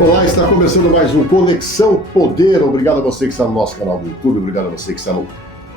Olá, está começando mais um Conexão Poder. Obrigado a você que está no nosso canal do YouTube, obrigado a você que está no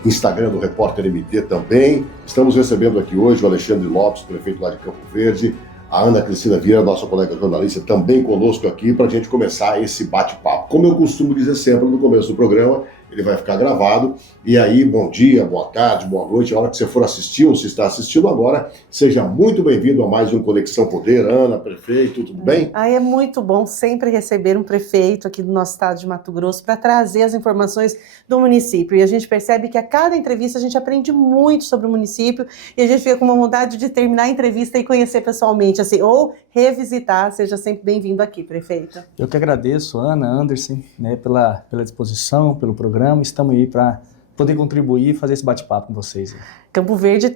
Instagram do Repórter MT também. Estamos recebendo aqui hoje o Alexandre Lopes, prefeito lá de Campo Verde, a Ana Cristina Vieira, nossa colega jornalista, também conosco aqui para a gente começar esse bate-papo. Como eu costumo dizer sempre no começo do programa, ele vai ficar gravado, e aí, bom dia, boa tarde, boa noite, a hora que você for assistir ou se está assistindo agora, seja muito bem-vindo a mais um Conexão Poder. Ana, prefeito, tudo bem? É muito bom sempre receber um prefeito aqui do nosso estado de Mato Grosso para trazer as informações do município, e a gente percebe que a cada entrevista a gente aprende muito sobre o município, e a gente fica com uma vontade de terminar a entrevista e conhecer pessoalmente, assim, ou revisitar. Seja sempre bem-vindo aqui, prefeito. Eu que agradeço, Ana, Anderson, né, pela disposição, pelo programa. Estamos aí para poder contribuir e fazer esse bate-papo com vocês. Campo Verde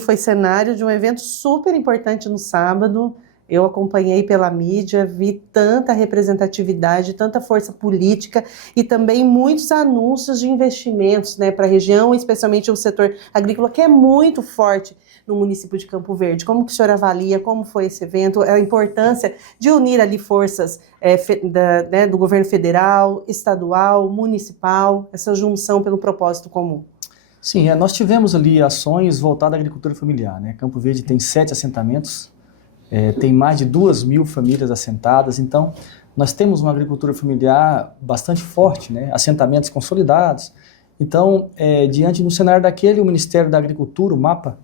foi cenário de um evento super importante no sábado. Eu acompanhei pela mídia, vi tanta representatividade, tanta força política e também muitos anúncios de investimentos, né, para a região, especialmente o setor agrícola, que é muito forte no município de Campo Verde. Como que o senhor avalia, como foi esse evento, a importância de unir ali forças do governo federal, estadual, municipal, essa junção pelo propósito comum? Sim, nós tivemos ali ações voltadas à agricultura familiar, né? Campo Verde tem 7 assentamentos, tem mais de 2.000 famílias assentadas, então nós temos uma agricultura familiar bastante forte, né? Assentamentos consolidados. Então, diante do cenário daquele, o Ministério da Agricultura, o MAPA,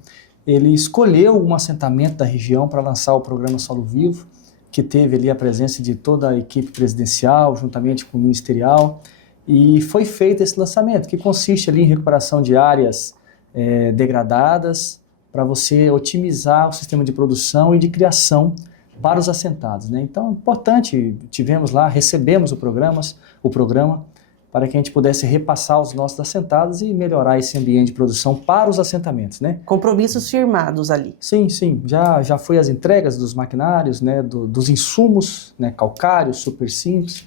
ele escolheu um assentamento da região para lançar o programa Solo Vivo, que teve ali a presença de toda a equipe presidencial, juntamente com o ministerial, e foi feito esse lançamento, que consiste ali em recuperação de áreas degradadas, para você otimizar o sistema de produção e de criação para os assentados, né? Então, importante, recebemos o programa, para que a gente pudesse repassar os nossos assentados e melhorar esse ambiente de produção para os assentamentos, né? Compromissos firmados ali. Sim, já foi as entregas dos maquinários, né, dos insumos, né, calcários, super simples,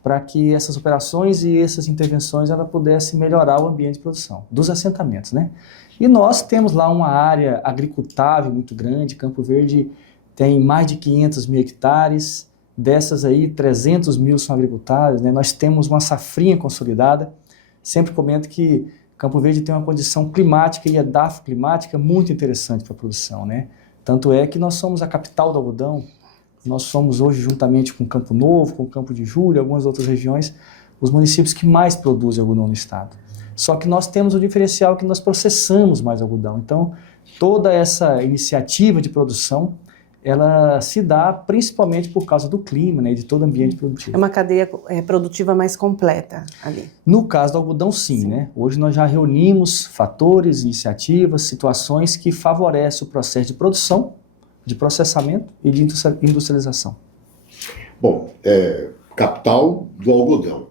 para que essas operações e essas intervenções ela pudessem melhorar o ambiente de produção dos assentamentos, né? E nós temos lá uma área agricultável muito grande. Campo Verde tem mais de 500 mil hectares, dessas aí 300 mil são agricultáveis, né? Nós temos uma safrinha consolidada. Sempre comento que Campo Verde tem uma condição climática e edafoclimática muito interessante para a produção, né? Tanto é que nós somos a capital do algodão. Nós somos hoje, juntamente com Campo Novo, com Campo de Julho, algumas outras regiões, os municípios que mais produzem algodão no estado. Só que nós temos o diferencial que nós processamos mais algodão. Então, toda essa iniciativa de produção, ela se dá principalmente por causa do clima, né, e de todo o ambiente produtivo. É uma cadeia produtiva mais completa ali. No caso do algodão, sim, né? Hoje nós já reunimos fatores, iniciativas, situações que favorecem o processo de produção, de processamento e de industrialização. Bom, capital do algodão.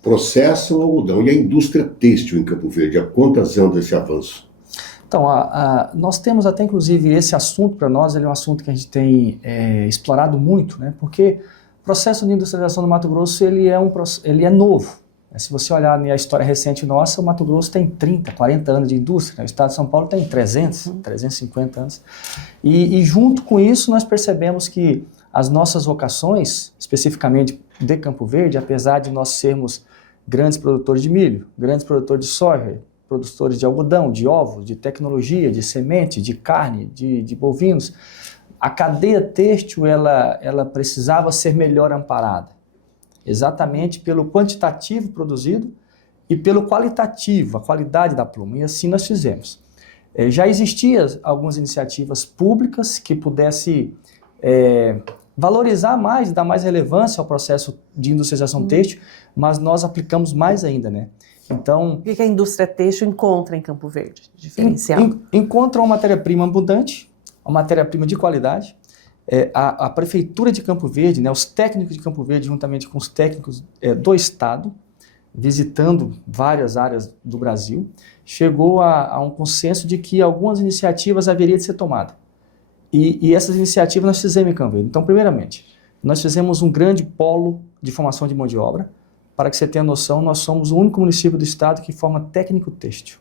Processa o algodão. E a indústria têxtil em Campo Verde, há quantas anos esse avanço? Então, nós temos até, inclusive, esse assunto para nós, ele é um assunto que a gente tem explorado muito, né? Porque o processo de industrialização do Mato Grosso, ele é novo. Se você olhar a história recente nossa, o Mato Grosso tem 30, 40 anos de indústria, né? O estado de São Paulo tem 350 anos. E junto com isso, nós percebemos que as nossas vocações, especificamente de Campo Verde, apesar de nós sermos grandes produtores de milho, grandes produtores de soja, produtores de algodão, de ovos, de tecnologia, de semente, de carne, de bovinos, a cadeia têxtil ela precisava ser melhor amparada, exatamente pelo quantitativo produzido e pelo qualitativo, a qualidade da pluma, e assim nós fizemos. Já existiam algumas iniciativas públicas que pudessem valorizar mais, dar mais relevância ao processo de industrialização têxtil, mas nós aplicamos mais ainda, né? Então, o que a indústria têxtil encontra em Campo Verde, diferencial? Encontra uma matéria-prima abundante, uma matéria-prima de qualidade. A Prefeitura de Campo Verde, né, os técnicos de Campo Verde, juntamente com os técnicos do Estado, visitando várias áreas do Brasil, chegou a um consenso de que algumas iniciativas haveriam de ser tomadas. E essas iniciativas nós fizemos em Campo Verde. Então, primeiramente, nós fizemos um grande polo de formação de mão de obra. Para que você tenha noção, nós somos o único município do estado que forma técnico têxtil,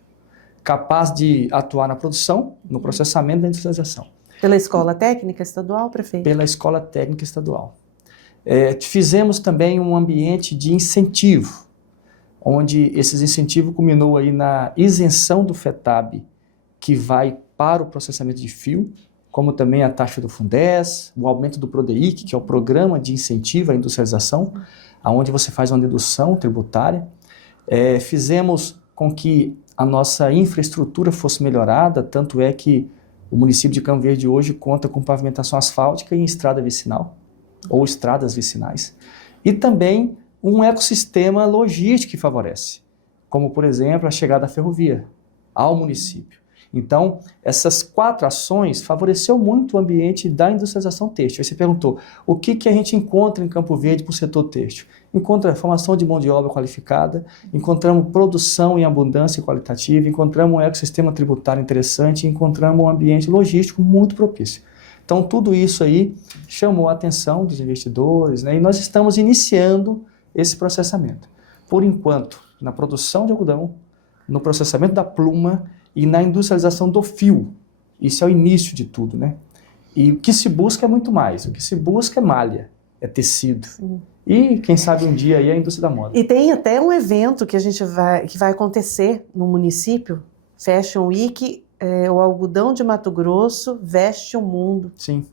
capaz de atuar na produção, no processamento e na industrialização. Pela Escola Técnica Estadual, prefeito? Pela Escola Técnica Estadual. Fizemos também um ambiente de incentivo, onde esses incentivos culminou aí na isenção do FETAB, que vai para o processamento de fio, como também a taxa do Fundez, o aumento do PRODEIC, que é o programa de incentivo à industrialização, onde você faz uma dedução tributária. Fizemos com que a nossa infraestrutura fosse melhorada, tanto é que o município de Campo Verde hoje conta com pavimentação asfáltica em estrada vicinal, ou estradas vicinais, e também um ecossistema logístico que favorece, como, por exemplo, a chegada da ferrovia ao município. Então, essas 4 ações favoreceu muito o ambiente da industrialização têxtil. Aí você perguntou, o que a gente encontra em Campo Verde para o setor têxtil? Encontra formação de mão de obra qualificada, encontramos produção em abundância e qualitativa, encontramos um ecossistema tributário interessante, encontramos um ambiente logístico muito propício. Então, tudo isso aí chamou a atenção dos investidores, né? E nós estamos iniciando esse processamento. Por enquanto, na produção de algodão, no processamento da pluma e na industrialização do fio. Isso é o início de tudo, né? E o que se busca é muito mais. O que se busca é malha, é tecido. E, quem sabe, um dia aí a indústria da moda. E tem até um evento que vai acontecer no município, Fashion Week, o algodão de Mato Grosso veste o mundo. Sim.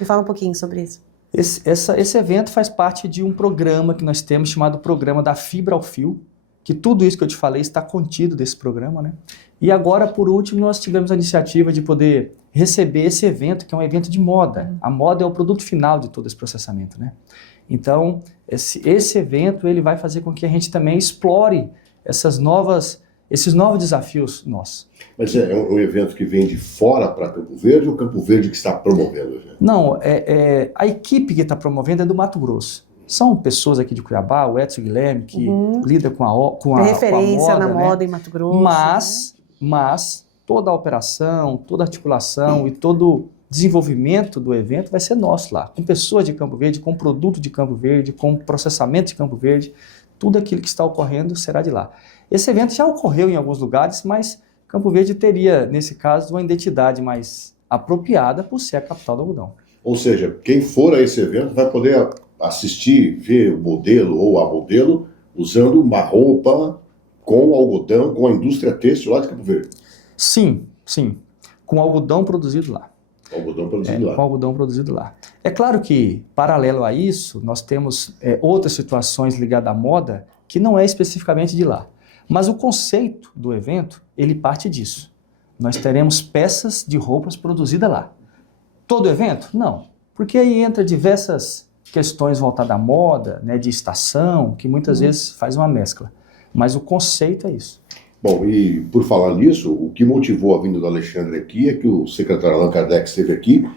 Me fala um pouquinho sobre isso. Esse evento faz parte de um programa que nós temos chamado Programa da Fibra ao Fio, que tudo isso que eu te falei está contido desse programa, né? E agora, por último, nós tivemos a iniciativa de poder receber esse evento, que é um evento de moda. A moda é o produto final de todo esse processamento, né? Então, esse evento ele vai fazer com que a gente também explore esses novos desafios nossos. Mas é um evento que vem de fora para Campo Verde ou Campo Verde que está promovendo o evento? Não, a equipe que está promovendo é do Mato Grosso. São pessoas aqui de Cuiabá, o Edson Guilherme, que lida com a referência moda, na né? moda em Mato Grosso. Mas toda a operação, toda a articulação e todo desenvolvimento do evento vai ser nosso lá, com pessoas de Campo Verde, com produto de Campo Verde, com processamento de Campo Verde, tudo aquilo que está ocorrendo será de lá. Esse evento já ocorreu em alguns lugares, mas Campo Verde teria, nesse caso, uma identidade mais apropriada por ser a capital do algodão. Ou seja, quem for a esse evento vai poder assistir, ver o modelo ou a modelo usando uma roupa com algodão, com a indústria têxtil lá de Campo Verde. Sim, com algodão produzido lá. Algodão produzido lá. Com algodão produzido lá. É claro que, paralelo a isso, nós temos outras situações ligadas à moda que não é especificamente de lá. Mas o conceito do evento, ele parte disso. Nós teremos peças de roupas produzidas lá. Todo evento? Não. Porque aí entra diversas questões voltadas à moda, né, de estação, que muitas vezes faz uma mescla. Mas o conceito é isso. Bom, e por falar nisso, o que motivou a vinda do Alexandre aqui é que o secretário Allan Kardec esteve aqui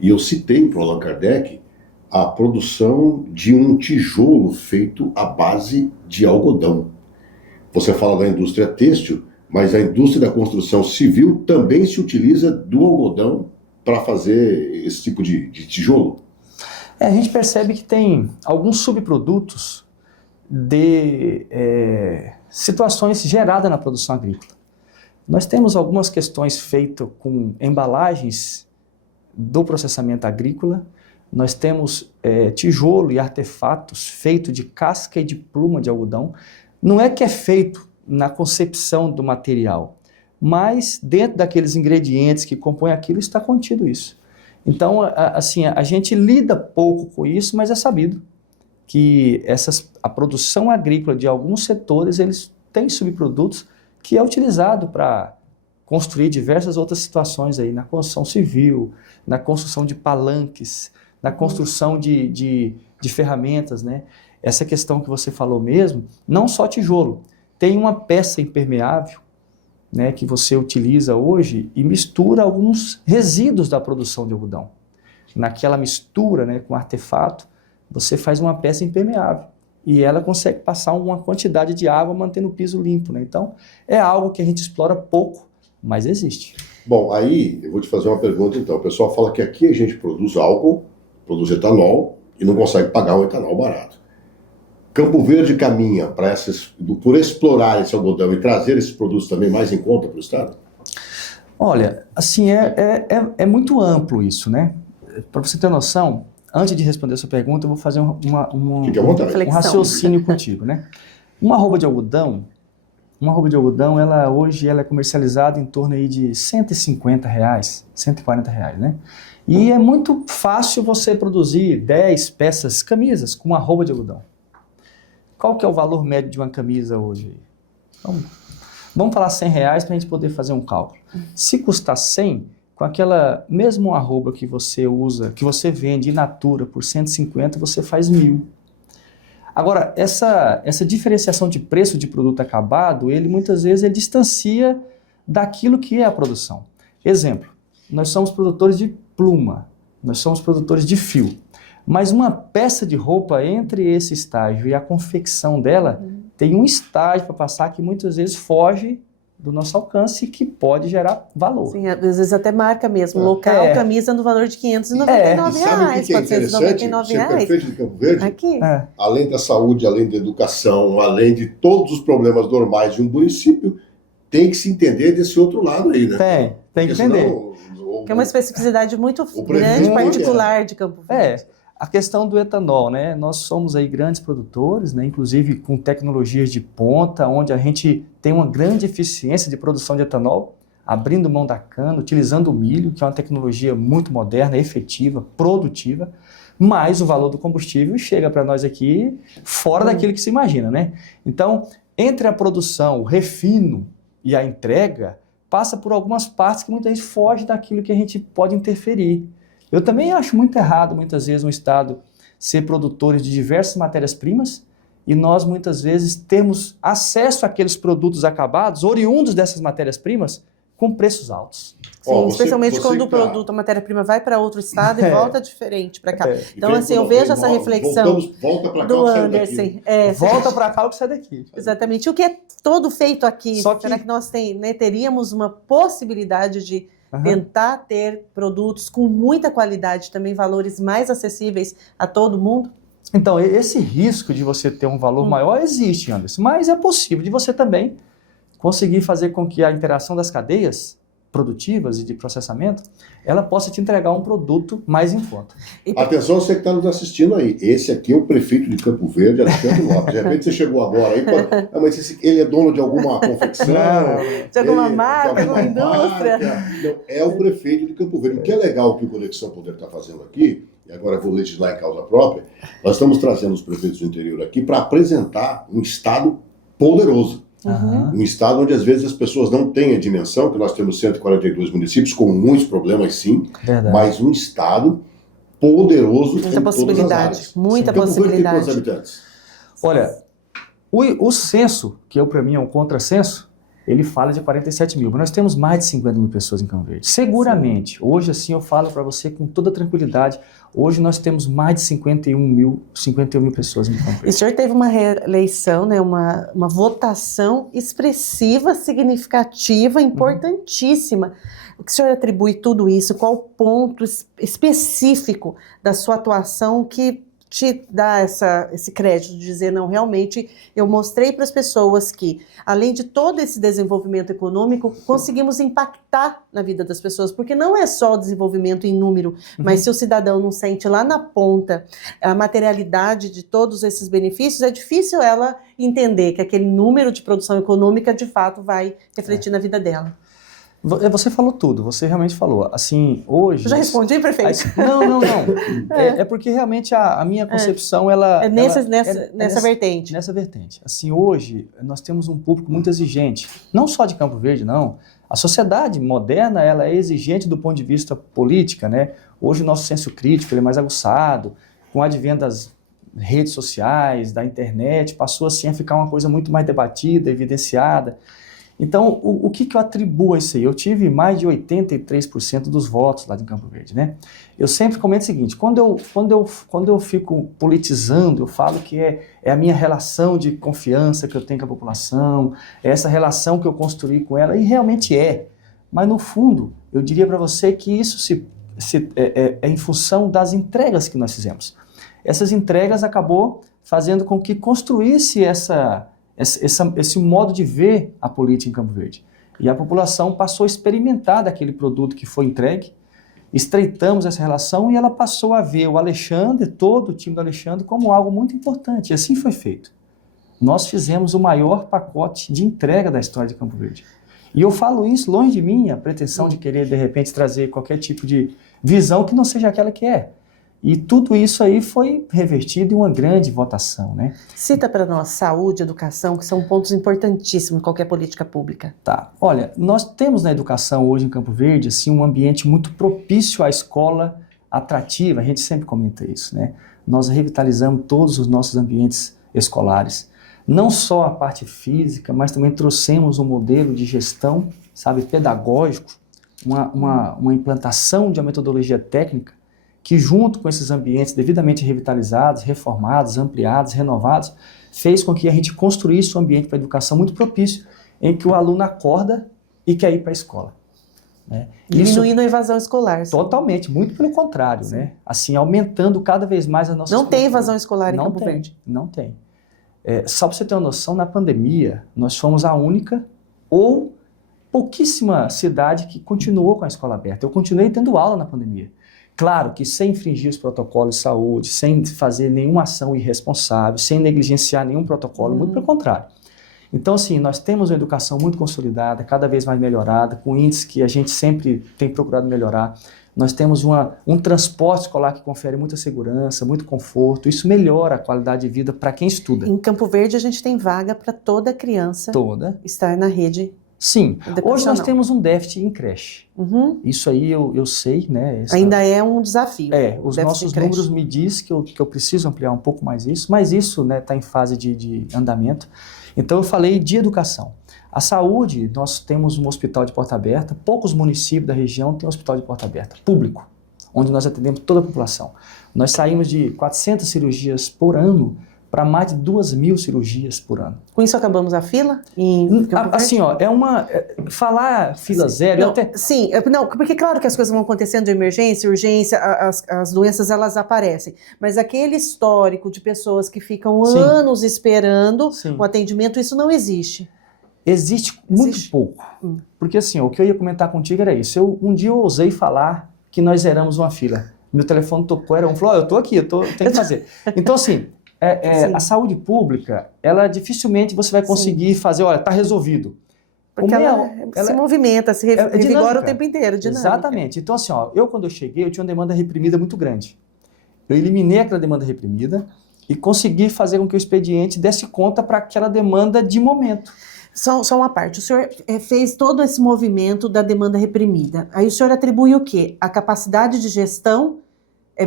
e eu citei para o Allan Kardec a produção de um tijolo feito à base de algodão. Você fala da indústria têxtil, mas a indústria da construção civil também se utiliza do algodão para fazer esse tipo de tijolo? A gente percebe que tem alguns subprodutos de situações geradas na produção agrícola. Nós temos algumas questões feitas com embalagens do processamento agrícola, nós temos tijolo e artefatos feitos de casca e de pluma de algodão. Não é que é feito na concepção do material, mas dentro daqueles ingredientes que compõem aquilo está contido isso. Então, assim, a gente lida pouco com isso, mas é sabido que a produção agrícola de alguns setores, eles têm subprodutos que é utilizado para construir diversas outras situações aí, na construção civil, na construção de palanques, na construção de ferramentas, né? Essa questão que você falou mesmo, não só tijolo, tem uma peça impermeável, né, que você utiliza hoje e mistura alguns resíduos da produção de algodão. Naquela mistura, né, com artefato, você faz uma peça impermeável e ela consegue passar uma quantidade de água mantendo o piso limpo, né? Então, é algo que a gente explora pouco, mas existe. Bom, aí eu vou te fazer uma pergunta então. O pessoal fala que aqui a gente produz álcool, produz etanol e não consegue pagar um etanol barato. Campo Verde caminha por explorar esse algodão e trazer esses produtos também mais em conta para o Estado? Olha, assim, é muito amplo isso, né? Para você ter noção, antes de responder a sua pergunta, eu vou fazer Fique à vontade. um raciocínio contigo, né? Uma arroba de algodão, hoje ela é comercializada em torno aí de R$150, R$140, né? E é muito fácil você produzir 10 peças, camisas, com uma arroba de algodão. Qual que é o valor médio de uma camisa hoje? Vamos falar R$100 para a gente poder fazer um cálculo. Se custar 100, com aquela mesmo arroba que você usa, que você vende in natura por 150, você faz 1.000. Agora, essa diferenciação de preço de produto acabado, ele muitas vezes ele distancia daquilo que é a produção. Exemplo, nós somos produtores de pluma, nós somos produtores de fio, mas uma peça de roupa entre esse estágio e a confecção dela tem um estágio para passar que muitas vezes foge do nosso alcance e que pode gerar valor. Sim, às vezes até marca mesmo, local, camisa no valor de R$599, R$499. Ser feito de Campo Verde, aqui. Além da saúde, além da educação, além de todos os problemas normais de um município, tem que se entender desse outro lado aí, né? Tem que entender. Que é uma especificidade muito grande, particular de Campo Verde. A questão do etanol, né? Nós somos aí grandes produtores, né? Inclusive com tecnologias de ponta, onde a gente tem uma grande eficiência de produção de etanol, abrindo mão da cana, utilizando o milho, que é uma tecnologia muito moderna, efetiva, produtiva, mas o valor do combustível chega para nós aqui fora daquilo que se imagina, né? Então, entre a produção, o refino e a entrega, passa por algumas partes que muitas vezes foge daquilo que a gente pode interferir. Eu também acho muito errado, muitas vezes, um Estado ser produtor de diversas matérias-primas e nós, muitas vezes, temos acesso àqueles produtos acabados, oriundos dessas matérias-primas, com preços altos. Sim, especialmente quando o produto, a matéria-prima vai para outro estado e volta diferente para cá. Então, assim, eu vejo essa reflexão do Anderson. Volta para cá o que sai daqui. Exatamente. O que é todo feito aqui, será que nós teríamos uma possibilidade de tentar ter produtos com muita qualidade, também valores mais acessíveis a todo mundo? Então, esse risco de você ter um valor maior existe, Anderson, mas é possível de você também conseguir fazer com que a interação das cadeias produtivas e de processamento, ela possa te entregar um produto mais em conta. Atenção, você que está nos assistindo aí, esse aqui é o prefeito de Campo Verde, Alexandre Lopes. De repente você chegou agora aí, mas ele é dono de alguma confecção? De alguma marca, alguma indústria? Não, é o prefeito de Campo Verde. O que é legal que o Conexão Poder está fazendo aqui, e agora eu vou legislar em causa própria, nós estamos trazendo os prefeitos do interior aqui para apresentar um estado poderoso. Um estado onde às vezes as pessoas não têm a dimensão, que nós temos 142 municípios com muitos problemas, sim, mas um estado poderoso muita possibilidade, muita possibilidade. Quantos habitantes? Olha, o censo, que para mim é um contrassenso, ele fala de 47 mil, mas nós temos mais de 50 mil pessoas em Campo Verde. Seguramente, hoje assim eu falo para você com toda tranquilidade, hoje nós temos mais de 51 mil pessoas em Campo Verde. E o senhor teve uma reeleição, né, uma votação expressiva, significativa, importantíssima. O que o senhor atribui tudo isso? Qual o ponto específico da sua atuação que te dá esse crédito de dizer, não, realmente eu mostrei para as pessoas que, além de todo esse desenvolvimento econômico, conseguimos impactar na vida das pessoas, porque não é só o desenvolvimento em número, mas se o cidadão não sente lá na ponta a materialidade de todos esses benefícios, é difícil ela entender que aquele número de produção econômica de fato vai refletir na vida dela. Você falou tudo, você realmente falou. Assim, hoje... Eu já respondi, prefeito? Não. É porque realmente a minha concepção, ela... É nessa vertente. Nessa vertente. Assim, hoje, nós temos um público muito exigente. Não só de Campo Verde, não. A sociedade moderna, ela é exigente do ponto de vista política, né? Hoje o nosso senso crítico ele é mais aguçado. Com o advento das redes sociais, da internet, passou assim a ficar uma coisa muito mais debatida, evidenciada. Então, o que eu atribuo a isso aí? Eu tive mais de 83% dos votos lá de Campo Verde, né? Eu sempre comento o seguinte, quando eu fico politizando, eu falo que é a minha relação de confiança que eu tenho com a população, é essa relação que eu construí com ela, e realmente é. Mas, no fundo, eu diria para você que isso é em função das entregas que nós fizemos. Essas entregas acabou fazendo com que construísse esse modo de ver a política em Campo Verde. E a população passou a experimentar daquele produto que foi entregue estreitamos essa relação e ela passou a ver o Alexandre, todo o time do Alexandre, como algo muito importante. E assim foi feito. Nós fizemos o maior pacote de entrega da história de Campo Verde. E eu falo isso longe de mim, a pretensão de querer, de repente, trazer qualquer tipo de visão que não seja aquela que é. E tudo isso aí foi revertido em uma grande votação, né? Cita para nós saúde, educação, que são pontos importantíssimos em qualquer política pública. Tá. Olha, nós temos na educação hoje em Campo Verde, assim, um ambiente muito propício à escola atrativa, a gente sempre comenta isso, né? Nós revitalizamos todos os nossos ambientes escolares, não só a parte física, mas também trouxemos um modelo de gestão, sabe, pedagógico, uma implantação de uma metodologia técnica que, junto com esses ambientes devidamente revitalizados, reformados, ampliados, renovados, fez com que a gente construísse um ambiente para a educação muito propício, em que o aluno acorda e quer ir para a escola. Né? Diminuindo a evasão escolar. Totalmente, muito pelo contrário, né? Assim, aumentando cada vez mais a nossa... Não tem evasão escolar em Campo tem, Verde? Não tem. Só para você ter uma noção, na pandemia, nós fomos a única ou pouquíssima cidade que continuou com a escola aberta. Eu continuei tendo aula na pandemia. Claro que sem infringir os protocolos de saúde, sem fazer nenhuma ação irresponsável, sem negligenciar nenhum protocolo, muito pelo contrário. Então, assim, nós temos uma educação muito consolidada, cada vez mais melhorada, com índices que a gente sempre tem procurado melhorar. Nós temos um transporte escolar que confere muita segurança, muito conforto. Isso melhora a qualidade de vida para quem estuda. Em Campo Verde, a gente tem vaga para toda criança estar na rede. Sim, hoje nós temos um déficit em creche. Isso aí eu sei, né? Ainda é um desafio. Os nossos números me dizem que eu preciso ampliar um pouco mais isso, mas isso está em fase de andamento. Então eu falei de educação. A saúde, nós temos um hospital de porta aberta, poucos municípios da região têm um hospital de porta aberta, público, onde nós atendemos toda a população. Nós saímos de 400 cirurgias por ano para mais de 2.000 cirurgias por ano. Com isso acabamos a fila? Assim, ó, falar fila zero... Não, porque claro que as coisas vão acontecendo de emergência, urgência, as doenças elas aparecem, mas aquele histórico de pessoas que ficam anos esperando o atendimento, isso não existe. Existe muito pouco, porque assim, o que eu ia comentar contigo era isso. Um dia eu ousei falar que nós zeramos uma fila. Meu telefone tocou, era falou, eu tô aqui, eu tenho que fazer. Então assim... a saúde pública, ela dificilmente você vai conseguir fazer, olha, está resolvido. Porque ela se movimenta, se revigora o tempo inteiro, dinâmica. Exatamente. Então, assim, quando eu cheguei, eu tinha uma demanda reprimida muito grande. Eu eliminei aquela demanda reprimida e consegui fazer com que o expediente desse conta para aquela demanda de momento. Só uma parte, o senhor fez todo esse movimento da demanda reprimida. Aí o senhor atribui o quê? A capacidade de gestão,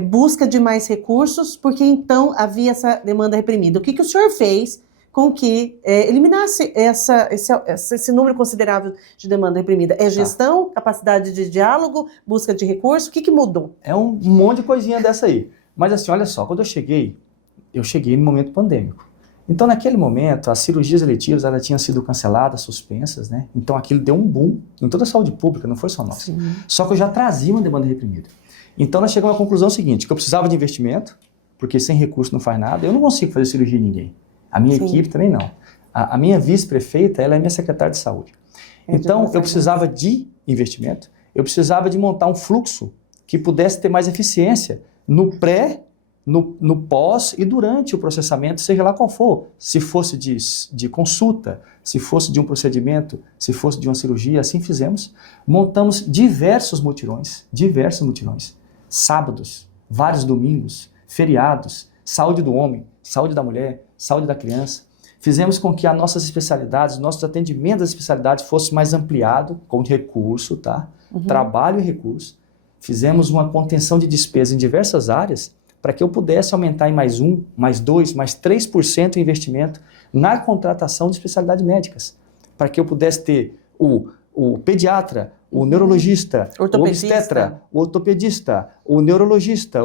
busca de mais recursos, porque então havia essa demanda reprimida. O que o senhor fez com que eliminasse esse número considerável de demanda reprimida? É gestão, capacidade de diálogo, busca de recursos? O que mudou? É um monte de coisinha dessa aí. Mas assim, olha só, quando eu cheguei no momento pandêmico. Então, naquele momento, as cirurgias eletivas elas tinham sido canceladas, suspensas, né? Então, aquilo deu um boom em toda a saúde pública, não foi só nossa. Sim. Só que eu já trazia uma demanda reprimida. Então, nós chegamos à conclusão seguinte, que eu precisava de investimento, porque sem recurso não faz nada. Eu não consigo fazer cirurgia em ninguém. A minha equipe também não. A minha vice-prefeita, ela é minha secretária de saúde. Então, eu precisava de investimento, eu precisava de montar um fluxo que pudesse ter mais eficiência no pré, no pós e durante o processamento, seja lá qual for. Se fosse de consulta, se fosse de um procedimento, se fosse de uma cirurgia, assim fizemos. Montamos diversos mutirões. Sábados, vários domingos, feriados, saúde do homem, saúde da mulher, saúde da criança. Fizemos com que as nossas especialidades, nossos atendimentos das especialidades fosse mais ampliado, com recurso, tá? Trabalho e recurso. Fizemos uma contenção de despesas em diversas áreas para que eu pudesse aumentar em mais 1, mais 2, mais 3% o investimento na contratação de especialidades médicas. Para que eu pudesse ter o pediatra, o neurologista, o obstetra, o ortopedista, o neurologista,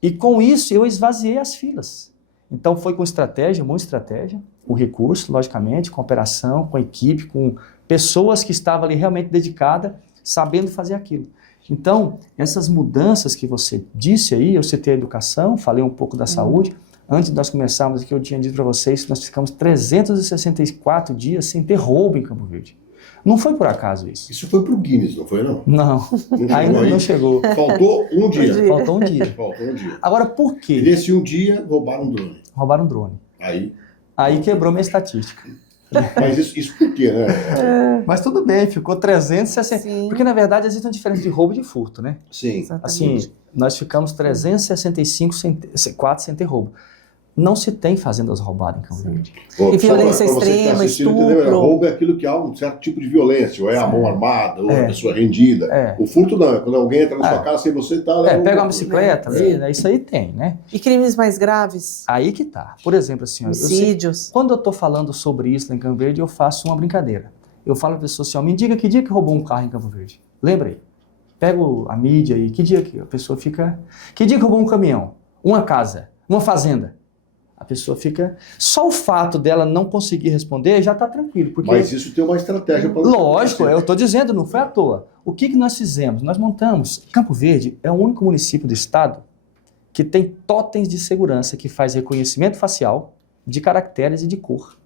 e com isso eu esvaziei as filas. Então foi com estratégia, muita estratégia, com recurso, logicamente, com operação, com equipe, com pessoas que estavam ali realmente dedicadas, sabendo fazer aquilo. Então, essas mudanças que você disse aí, eu citei a educação, falei um pouco da saúde. Antes de nós começarmos aqui, eu tinha dito para vocês que nós ficamos 364 dias sem ter roubo em Campo Verde. Não foi por acaso isso. Isso foi pro Guinness, não foi não? Não, ainda não chegou. Faltou um dia. Faltou um dia. Faltou um dia. Agora, por E quê? nesse um dia, roubaram um drone. Roubaram um drone. Aí Quebrou minha estatística. mas isso por quê, né? Mas tudo bem, ficou 360. Sim. Porque, na verdade, existe uma diferença de roubo e de furto, né? Sim. Assim, nós ficamos 364 sem ter roubo. Não se tem fazendas roubadas em Campo Verde. Bom, E só violência pra você que tá extrema, assistindo entender, estupro. roubo é aquilo que há um certo tipo de violência, ou é a mão armada, ou a pessoa rendida. É. O furto não, é quando alguém entra na sua casa sem você tá... Pega uma bicicleta ali, né? Isso aí tem, né? E crimes mais graves? Aí que tá. Por exemplo, assim, Homicídios? quando eu tô falando sobre isso lá em Campo Verde, eu faço uma brincadeira. Eu falo pra pessoa assim, ó, me diga que dia que roubou um carro em Campo Verde. Lembra aí? Pega a mídia aí, que dia que a pessoa fica... Que dia que roubou um caminhão, uma casa, uma fazenda? A pessoa fica... Só o fato dela não conseguir responder já está tranquilo. Porque... Mas isso tem uma estratégia para... Lógico, eu estou dizendo, não foi à toa. O que nós fizemos? Nós montamos... Campo Verde é o único município do estado que tem totens de segurança que faz reconhecimento facial, de caracteres e de cor.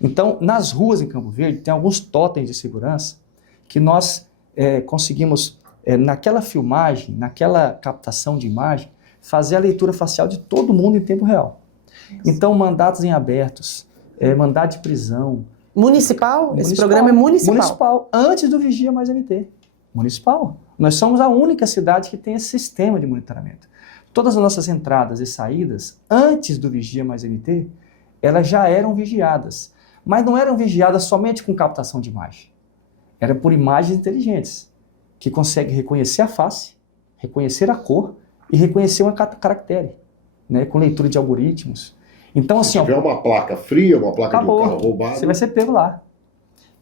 Então, nas ruas em Campo Verde, tem alguns totens de segurança que nós conseguimos, naquela filmagem, naquela captação de imagem, fazer a leitura facial de todo mundo em tempo real. Então, mandatos em abertos, mandado de prisão. Municipal? Esse programa é municipal? Municipal, antes do Vigia Mais MT. Municipal. Nós somos a única cidade que tem esse sistema de monitoramento. Todas as nossas entradas e saídas, antes do Vigia Mais MT, elas já eram vigiadas. Mas não eram vigiadas somente com captação de imagem. Era por imagens inteligentes, que conseguem reconhecer a face, reconhecer a cor e reconhecer uma caractere, né, com leitura de algoritmos. Então, assim, se tiver uma placa fria, uma placa de um carro roubado... Você vai ser pego lá.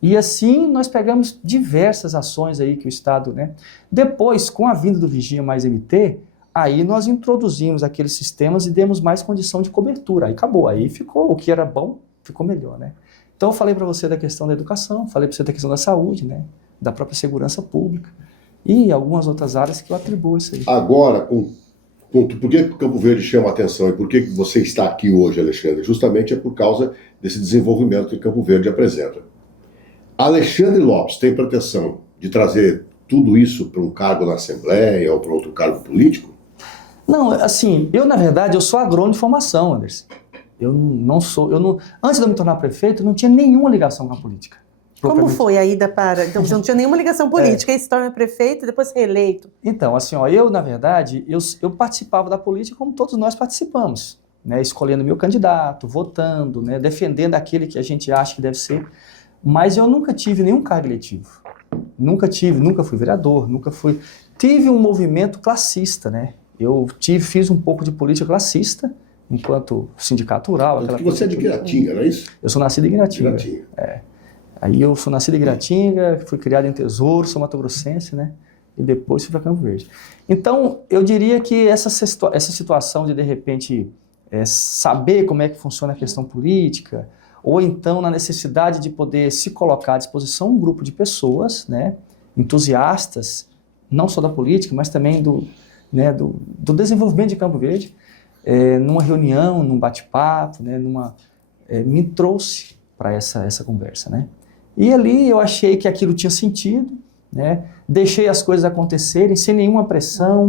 E assim nós pegamos diversas ações aí que o Estado, né? Depois, com a vinda do Vigia Mais MT, aí nós introduzimos aqueles sistemas e demos mais condição de cobertura. Aí acabou, aí ficou, o que era bom, ficou melhor, né? Então eu falei para você da questão da educação, falei para você da questão da saúde, né? Da própria segurança pública e algumas outras áreas que eu atribuo isso aí. Agora, por que Campo Verde chama a atenção e por que você está aqui hoje, Alexandre? Justamente é por causa desse desenvolvimento que Campo Verde apresenta. Alexandre Lopes tem pretensão de trazer tudo isso para um cargo na Assembleia ou para outro cargo político? Não, assim, na verdade, eu sou agrônomo de formação, Anderson. Antes de eu me tornar prefeito, eu não tinha nenhuma ligação com a política. Como foi a ida para... Então, você não tinha nenhuma ligação política, aí se torna prefeito e depois reeleito. Então, assim, eu, na verdade, eu participava da política como todos nós participamos, né? Escolhendo meu candidato, votando, né? Defendendo aquele que a gente acha que deve ser. Mas eu nunca tive nenhum cargo eletivo. Nunca fui vereador, Tive um movimento classista, né? Fiz um pouco de política classista, enquanto sindicato rural. Você é de Guiratinga, não é isso? Eu sou nascido em Guiratinga. Aí eu sou nascido em Guiratinga, fui criado em Tesouro, sou mato-grossense, né? E depois fui para Campo Verde. Então, eu diria que essa situação de repente, saber como é que funciona a questão política, ou então na necessidade de poder se colocar à disposição um grupo de pessoas, né? Entusiastas, não só da política, mas também do desenvolvimento de Campo Verde, numa reunião, num bate-papo, né? Me trouxe para essa conversa, né? E ali eu achei que aquilo tinha sentido, né? Deixei as coisas acontecerem sem nenhuma pressão,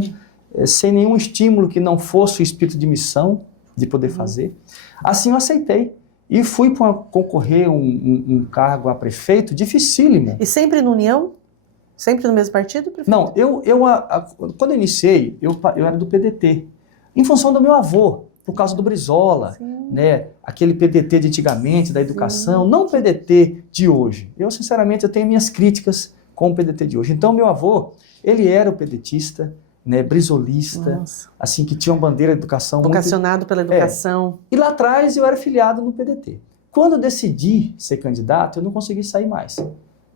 sem nenhum estímulo que não fosse o espírito de missão de poder fazer. Assim eu aceitei e fui para concorrer um cargo a prefeito dificílimo. E sempre no União? Sempre no mesmo partido, prefeito? Não, quando eu iniciei, eu era do PDT, em função do meu avô, por causa do Brizola, né? Aquele PDT de antigamente, da educação, não o PDT de hoje. Eu, sinceramente, eu tenho minhas críticas com o PDT de hoje. Então, meu avô, ele era o pedetista, né? Brizolista, assim, que tinha uma bandeira de educação vocacionado pela educação. E lá atrás eu era filiado no PDT. Quando eu decidi ser candidato, eu não consegui sair mais.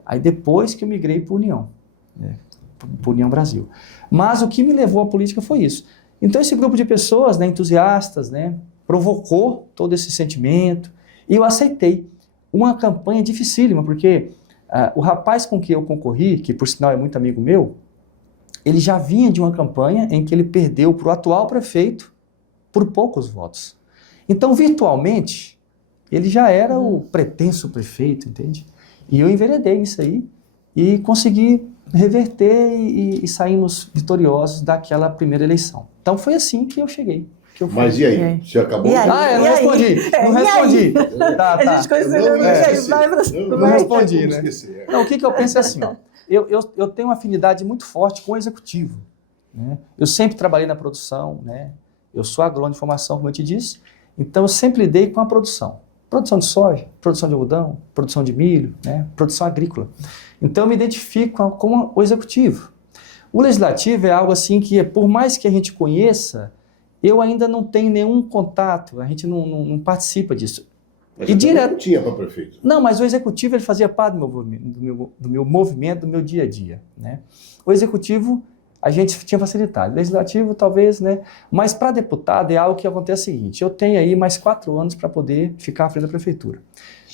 Aí depois que eu migrei para a União, né? Para a União Brasil. Mas o que me levou à política foi isso. Então esse grupo de pessoas, né, entusiastas, né, provocou todo esse sentimento e eu aceitei. Uma campanha dificílima, porque o rapaz com que eu concorri, que por sinal é muito amigo meu, ele já vinha de uma campanha em que ele perdeu para o atual prefeito por poucos votos. Então, virtualmente, ele já era o pretenso prefeito, entende? E eu enveredei isso aí e consegui reverter e saímos vitoriosos daquela primeira eleição. Então foi assim que eu cheguei. Mas e aí? Você acabou? E aí? Eu não respondi. Não respondi. Tá. A gente conheceu, Não respondi, né? Não, o que eu penso é assim, ó. Eu tenho uma afinidade muito forte com o executivo, né? Eu sempre trabalhei na produção, né? Eu sou agrônomo de formação, como eu te disse, então eu sempre lidei com a produção. Produção de soja, produção de algodão, produção de milho, né? Produção agrícola. Então eu me identifico com o executivo. O legislativo é algo assim que, por mais que a gente conheça, eu ainda não tenho nenhum contato, a gente não participa disso. Mas e direto não tinha para prefeito. Não, mas o executivo ele fazia parte do meu movimento, do meu dia a dia, né? O executivo a gente tinha facilidade, legislativo talvez, né? Mas para deputado é algo que acontece o seguinte, eu tenho aí mais 4 anos para poder ficar à frente da prefeitura.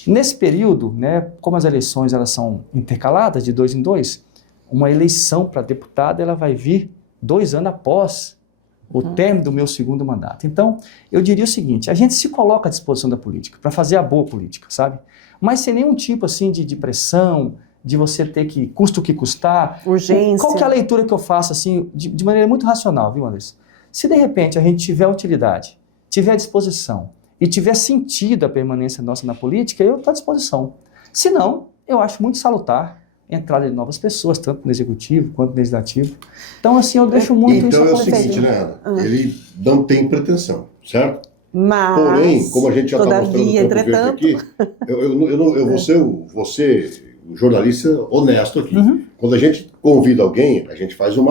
Nesse período, né, como as eleições elas são intercaladas de 2 em 2, uma eleição para deputado ela vai vir 2 anos após o término do meu segundo mandato. Então, eu diria o seguinte, a gente se coloca à disposição da política, para fazer a boa política, sabe? Mas sem nenhum tipo, assim, de pressão, de você ter que, custa o que custar. Urgência. Qual que é a leitura que eu faço, assim, de maneira muito racional, viu, Anderson? Se, de repente, a gente tiver utilidade, tiver disposição e tiver sentido a permanência nossa na política, eu estou à disposição. Se não, eu acho muito salutar a entrada de novas pessoas, tanto no executivo quanto no legislativo. Então, assim, eu deixo muito então isso acontecer. Então é o seguinte, né, Ana? Ele não tem pretensão, certo? Mas, porém, como a gente já está mostrando no campo verde aqui, eu vou ser um jornalista honesto aqui. Quando a gente convida alguém, a gente faz um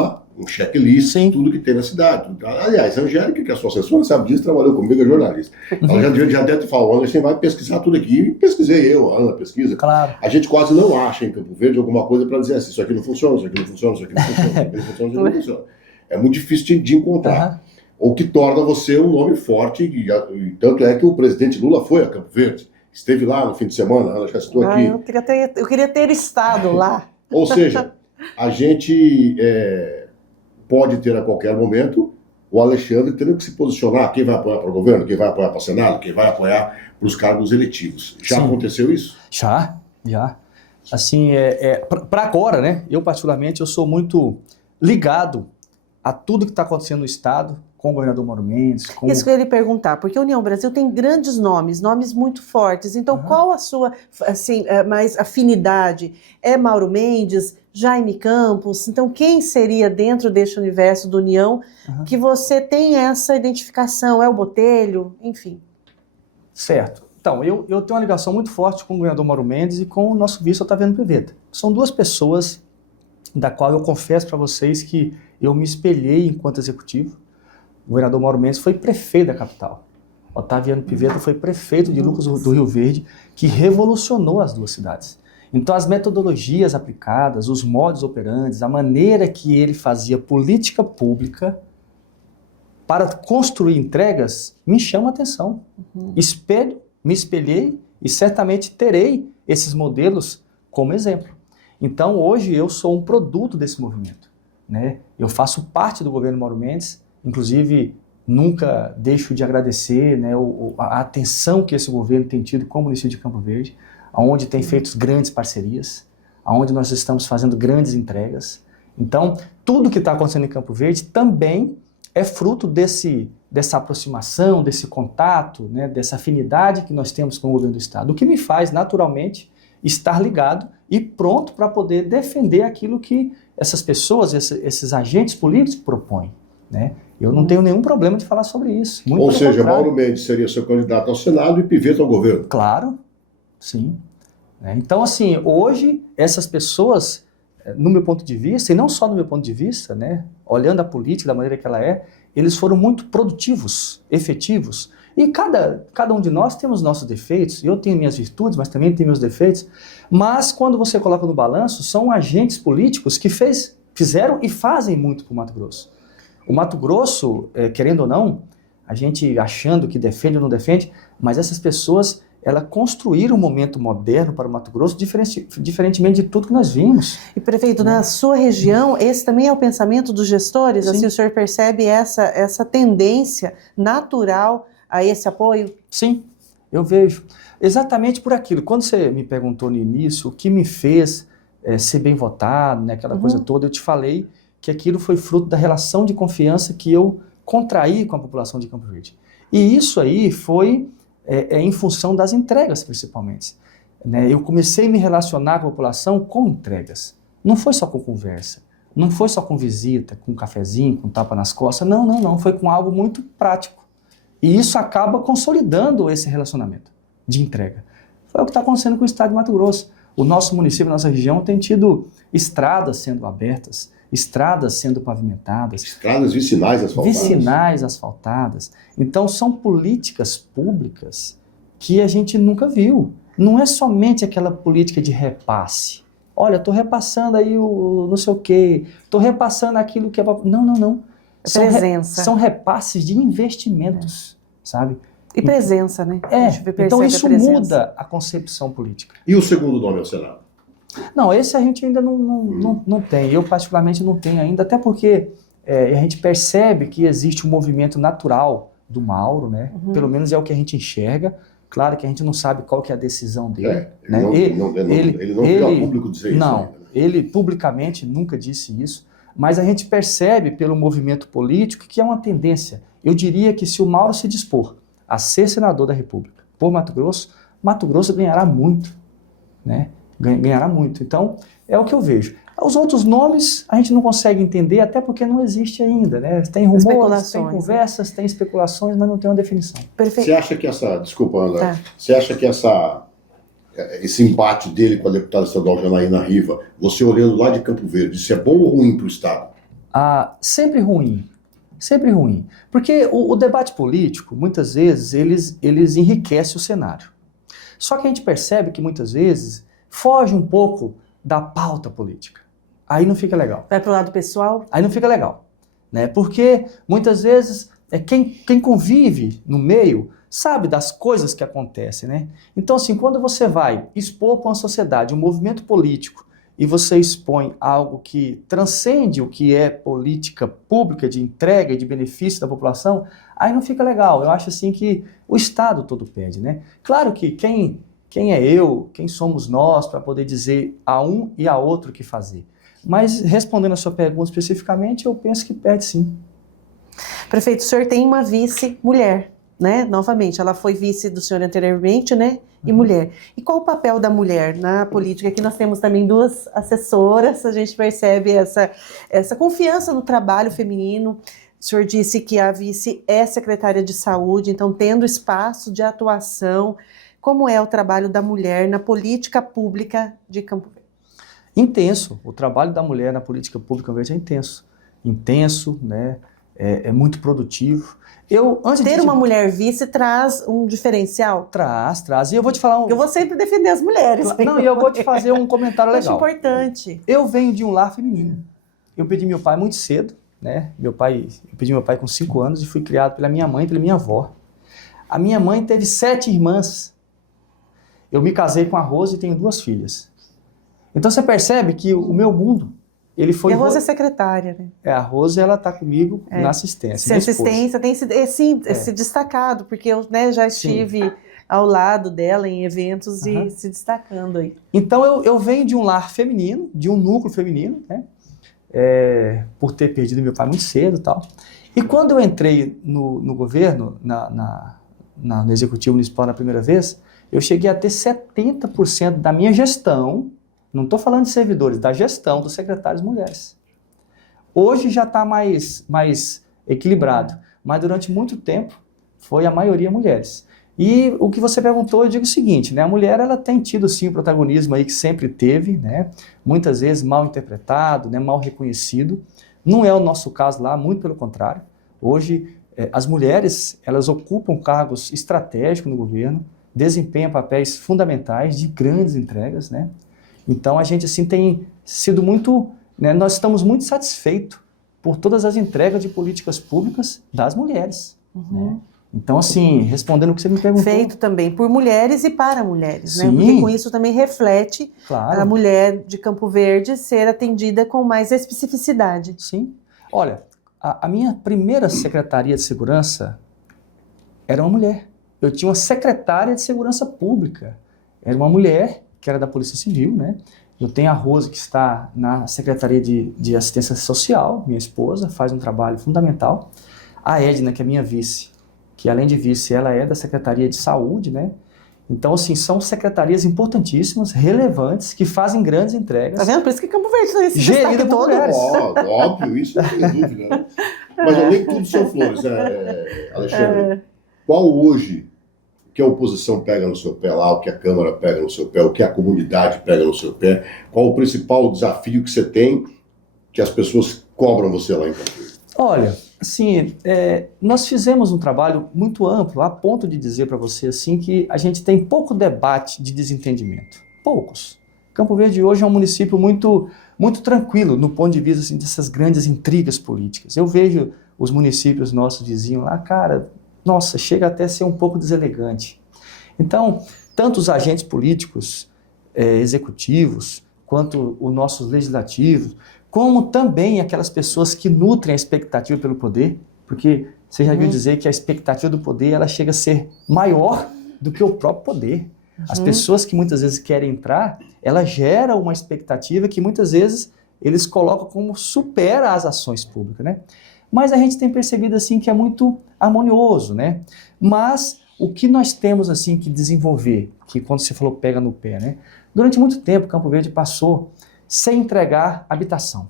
checklist de tudo que tem na cidade. Aliás, a Angélica, que é a sua assessora, sabe disso, trabalhou comigo, é jornalista. Ela já deve te falar, Anderson, vai pesquisar tudo aqui. E pesquisei eu, a Ana pesquisa. Claro. A gente quase não acha em Campo Verde alguma coisa para dizer assim, isso aqui não funciona, isso aqui não funciona, isso aqui não funciona, isso aqui não funciona, isso aqui não funciona. É muito difícil de encontrar. O que torna você um nome forte, e tanto é que o presidente Lula foi a Campo Verde. Esteve lá no fim de semana, a Ana já citou aqui. Eu queria ter estado lá. Ou seja, a gente pode ter a qualquer momento o Alexandre tendo que se posicionar, quem vai apoiar para o governo, quem vai apoiar para o Senado, quem vai apoiar para os cargos eletivos. Já aconteceu isso? Já. Assim, para agora, né? Eu particularmente, eu sou muito ligado a tudo que está acontecendo no Estado, com o governador Mauro Mendes. Isso que eu ia lhe perguntar, porque a União Brasil tem grandes nomes muito fortes. Então, qual a sua mais afinidade? É Mauro Mendes, Jaime Campos? Então, quem seria dentro deste universo do União que você tem essa identificação? É o Botelho? Enfim. Certo. Então, eu tenho uma ligação muito forte com o governador Mauro Mendes e com o nosso vice Otaviano Pivetta. São 2 pessoas da qual eu confesso para vocês que eu me espelhei enquanto executivo. O governador Mauro Mendes foi prefeito da capital. Otaviano Pivetta foi prefeito de Lucas do Rio Verde, que revolucionou as 2 cidades. Então as metodologias aplicadas, os modus operandi, a maneira que ele fazia política pública para construir entregas, me chama a atenção. Me espelhei e certamente terei esses modelos como exemplo. Então hoje eu sou um produto desse movimento, né? Eu faço parte do governo Mauro Mendes. Inclusive, nunca deixo de agradecer, né, a atenção que esse governo tem tido com o município de Campo Verde, onde tem feito grandes parcerias, onde nós estamos fazendo grandes entregas. Então, tudo que está acontecendo em Campo Verde também é fruto dessa aproximação, desse contato, né, dessa afinidade que nós temos com o governo do Estado, o que me faz, naturalmente, estar ligado e pronto para poder defender aquilo que essas pessoas, esses agentes políticos propõem, né? Eu não tenho nenhum problema de falar sobre isso. Ou seja, Mauro Mendes seria seu candidato ao Senado e Pivetta ao governo. Claro, sim. Então, assim, hoje, essas pessoas, no meu ponto de vista, e não só no meu ponto de vista, né, olhando a política da maneira que ela é, eles foram muito produtivos, efetivos. E cada um de nós temos nossos defeitos. Eu tenho minhas virtudes, mas também tenho meus defeitos. Mas, quando você coloca no balanço, são agentes políticos que fizeram e fazem muito para o Mato Grosso. O Mato Grosso, querendo ou não, a gente achando que defende ou não defende, mas essas pessoas, elas construíram um momento moderno para o Mato Grosso, diferentemente de tudo que nós vimos. E, prefeito, na sua região, esse também é o pensamento dos gestores? Sim. Assim, o senhor percebe essa tendência natural a esse apoio? Sim, eu vejo. Exatamente por aquilo. Quando você me perguntou no início o que me fez ser bem votado, né, aquela coisa toda, eu te falei que aquilo foi fruto da relação de confiança que eu contraí com a população de Campo Verde. E isso aí foi em função das entregas, principalmente. Né? Eu comecei a me relacionar com a população com entregas. Não foi só com conversa, não foi só com visita, com um cafezinho, com tapa nas costas. Não. Foi com algo muito prático. E isso acaba consolidando esse relacionamento de entrega. Foi o que está acontecendo com o estado de Mato Grosso. O nosso município, a nossa região, tem tido estradas sendo abertas, estradas sendo pavimentadas. Estradas vicinais asfaltadas. Vicinais asfaltadas. Então, são políticas públicas que a gente nunca viu. Não é somente aquela política de repasse. Olha, estou repassando aí o não sei o quê, estou repassando aquilo que é... Não. São repasses de investimentos, sabe? E presença, né? Então isso muda a concepção política. E o segundo nome ao Senado? Não, esse a gente ainda não tem. Eu particularmente não tenho ainda, até porque a gente percebe que existe um movimento natural do Mauro, né? Pelo menos é o que a gente enxerga. Claro que a gente não sabe qual que é a decisão dele. Né? Ele não veio a público dizer isso. Não, ele publicamente nunca disse isso, mas a gente percebe pelo movimento político que é uma tendência. Eu diria que se o Mauro se dispor a ser senador da República por Mato Grosso ganhará muito, né? Ganhará muito. Então, é o que eu vejo. Os outros nomes a gente não consegue entender, até porque não existe ainda, né? Tem rumores, tem conversas, tem especulações, mas não tem uma definição. Perfeito. Você acha que desculpa, André, você acha que esse embate dele com a deputada estadual Janaína Riva, você olhando lá de Campo Verde, isso é bom ou ruim para o Estado? Sempre ruim. Sempre ruim. Porque o debate político, muitas vezes, eles enriquecem o cenário. Só que a gente percebe que, muitas vezes, foge um pouco da pauta política. Aí não fica legal. Vai para o lado pessoal? Aí não fica legal. Né? Porque, muitas vezes, quem convive no meio sabe das coisas que acontecem. Né? Então, assim, quando você vai expor para uma sociedade um movimento político e você expõe algo que transcende o que é política pública de entrega e de benefício da população, aí não fica legal. Eu acho assim que o Estado todo perde, né? Claro que quem é eu, quem somos nós para poder dizer a um e a outro o que fazer. Mas respondendo a sua pergunta especificamente, eu penso que perde sim. Prefeito, o senhor tem uma vice-mulher, né? Novamente, ela foi vice do senhor anteriormente, né? E mulher. E qual o papel da mulher na política? Aqui nós temos também 2 assessoras, a gente percebe essa confiança no trabalho feminino. O senhor disse que a vice é secretária de saúde, então tendo espaço de atuação. Como é o trabalho da mulher na política pública de Campo Verde? Intenso. O trabalho da mulher na política pública de Campo Verde é intenso. Intenso, né? É muito produtivo. Ter uma mulher vice traz um diferencial? Traz. E eu vou te falar... Eu vou sempre defender as mulheres. Não, e eu vou te fazer um comentário legal. Eu acho importante. Eu venho de um lar feminino. Eu perdi meu pai muito cedo, né? Eu perdi meu pai com 5 anos e fui criado pela minha mãe e pela minha avó. A minha mãe teve 7 irmãs. Eu me casei com a Rose e tenho 2 filhas. Então você percebe que o meu mundo... Ele foi... E a Rose é secretária, né? A Rose, ela está comigo na assistência. Assistência tem se destacado, porque eu já estive ao lado dela em eventos e se destacando aí. Então eu venho de um lar feminino, de um núcleo feminino, né? Por ter perdido meu pai muito cedo e tal. E quando eu entrei no governo, no Executivo Municipal na primeira vez, eu cheguei a ter 70% da minha gestão. Não estou falando de servidores, da gestão dos secretários mulheres. Hoje já está mais equilibrado, mas durante muito tempo foi a maioria mulheres. E o que você perguntou, eu digo o seguinte, né? A mulher ela tem tido sim o protagonismo aí que sempre teve, né? Muitas vezes mal interpretado, né? Mal reconhecido. Não é o nosso caso lá, muito pelo contrário. Hoje as mulheres elas ocupam cargos estratégicos no governo, desempenham papéis fundamentais de grandes entregas, né? Então, a gente assim, tem sido muito... Né, nós estamos muito satisfeitos por todas as entregas de políticas públicas das mulheres. Né? Então, assim, respondendo o que você me perguntou... Feito também por mulheres e para mulheres, né? Porque com isso também reflete a mulher de Campo Verde ser atendida com mais especificidade. Sim. Olha, a minha primeira secretaria de segurança era uma mulher. eu tinha uma secretária de segurança pública. Era uma mulher que era da Polícia Civil, né? Eu tenho a Rose, que está na Secretaria de Assistência Social, minha esposa, faz um trabalho fundamental. A Edna, que é minha vice, que além de vice, ela é da Secretaria de Saúde, né? Então, assim, são secretarias importantíssimas, relevantes, que fazem grandes entregas. Tá vendo? Por isso que Campo Verde tem esse Gerida destaque por todo. mulheres. Óbvio, isso não tem dúvida. Né? Mas nem tudo são flores, Alexandre. Qual hoje que a oposição pega no seu pé lá, o que a Câmara pega no seu pé, o que a comunidade pega no seu pé? Qual o principal desafio que você tem que as pessoas cobram você lá em Campo Verde? Olha, assim, nós fizemos um trabalho muito amplo, a ponto de dizer para você assim, que a gente tem pouco debate de desentendimento. Poucos. Campo Verde hoje é um município muito, muito tranquilo no ponto de vista assim, dessas grandes intrigas políticas. Eu vejo os municípios nossos vizinhos lá, cara, nossa, chega até a ser um pouco deselegante. Então, tanto os agentes políticos, executivos, quanto os nossos legislativos, como também aquelas pessoas que nutrem a expectativa pelo poder, porque você já viu dizer que a expectativa do poder ela chega a ser maior do que o próprio poder. As pessoas que muitas vezes querem entrar, ela gera uma expectativa que muitas vezes eles colocam como supera as ações públicas, né? Mas a gente tem percebido assim que é muito harmonioso, né? Mas o que nós temos assim que desenvolver, que quando você falou pega no pé, né? Durante muito tempo Campo Verde passou sem entregar habitação.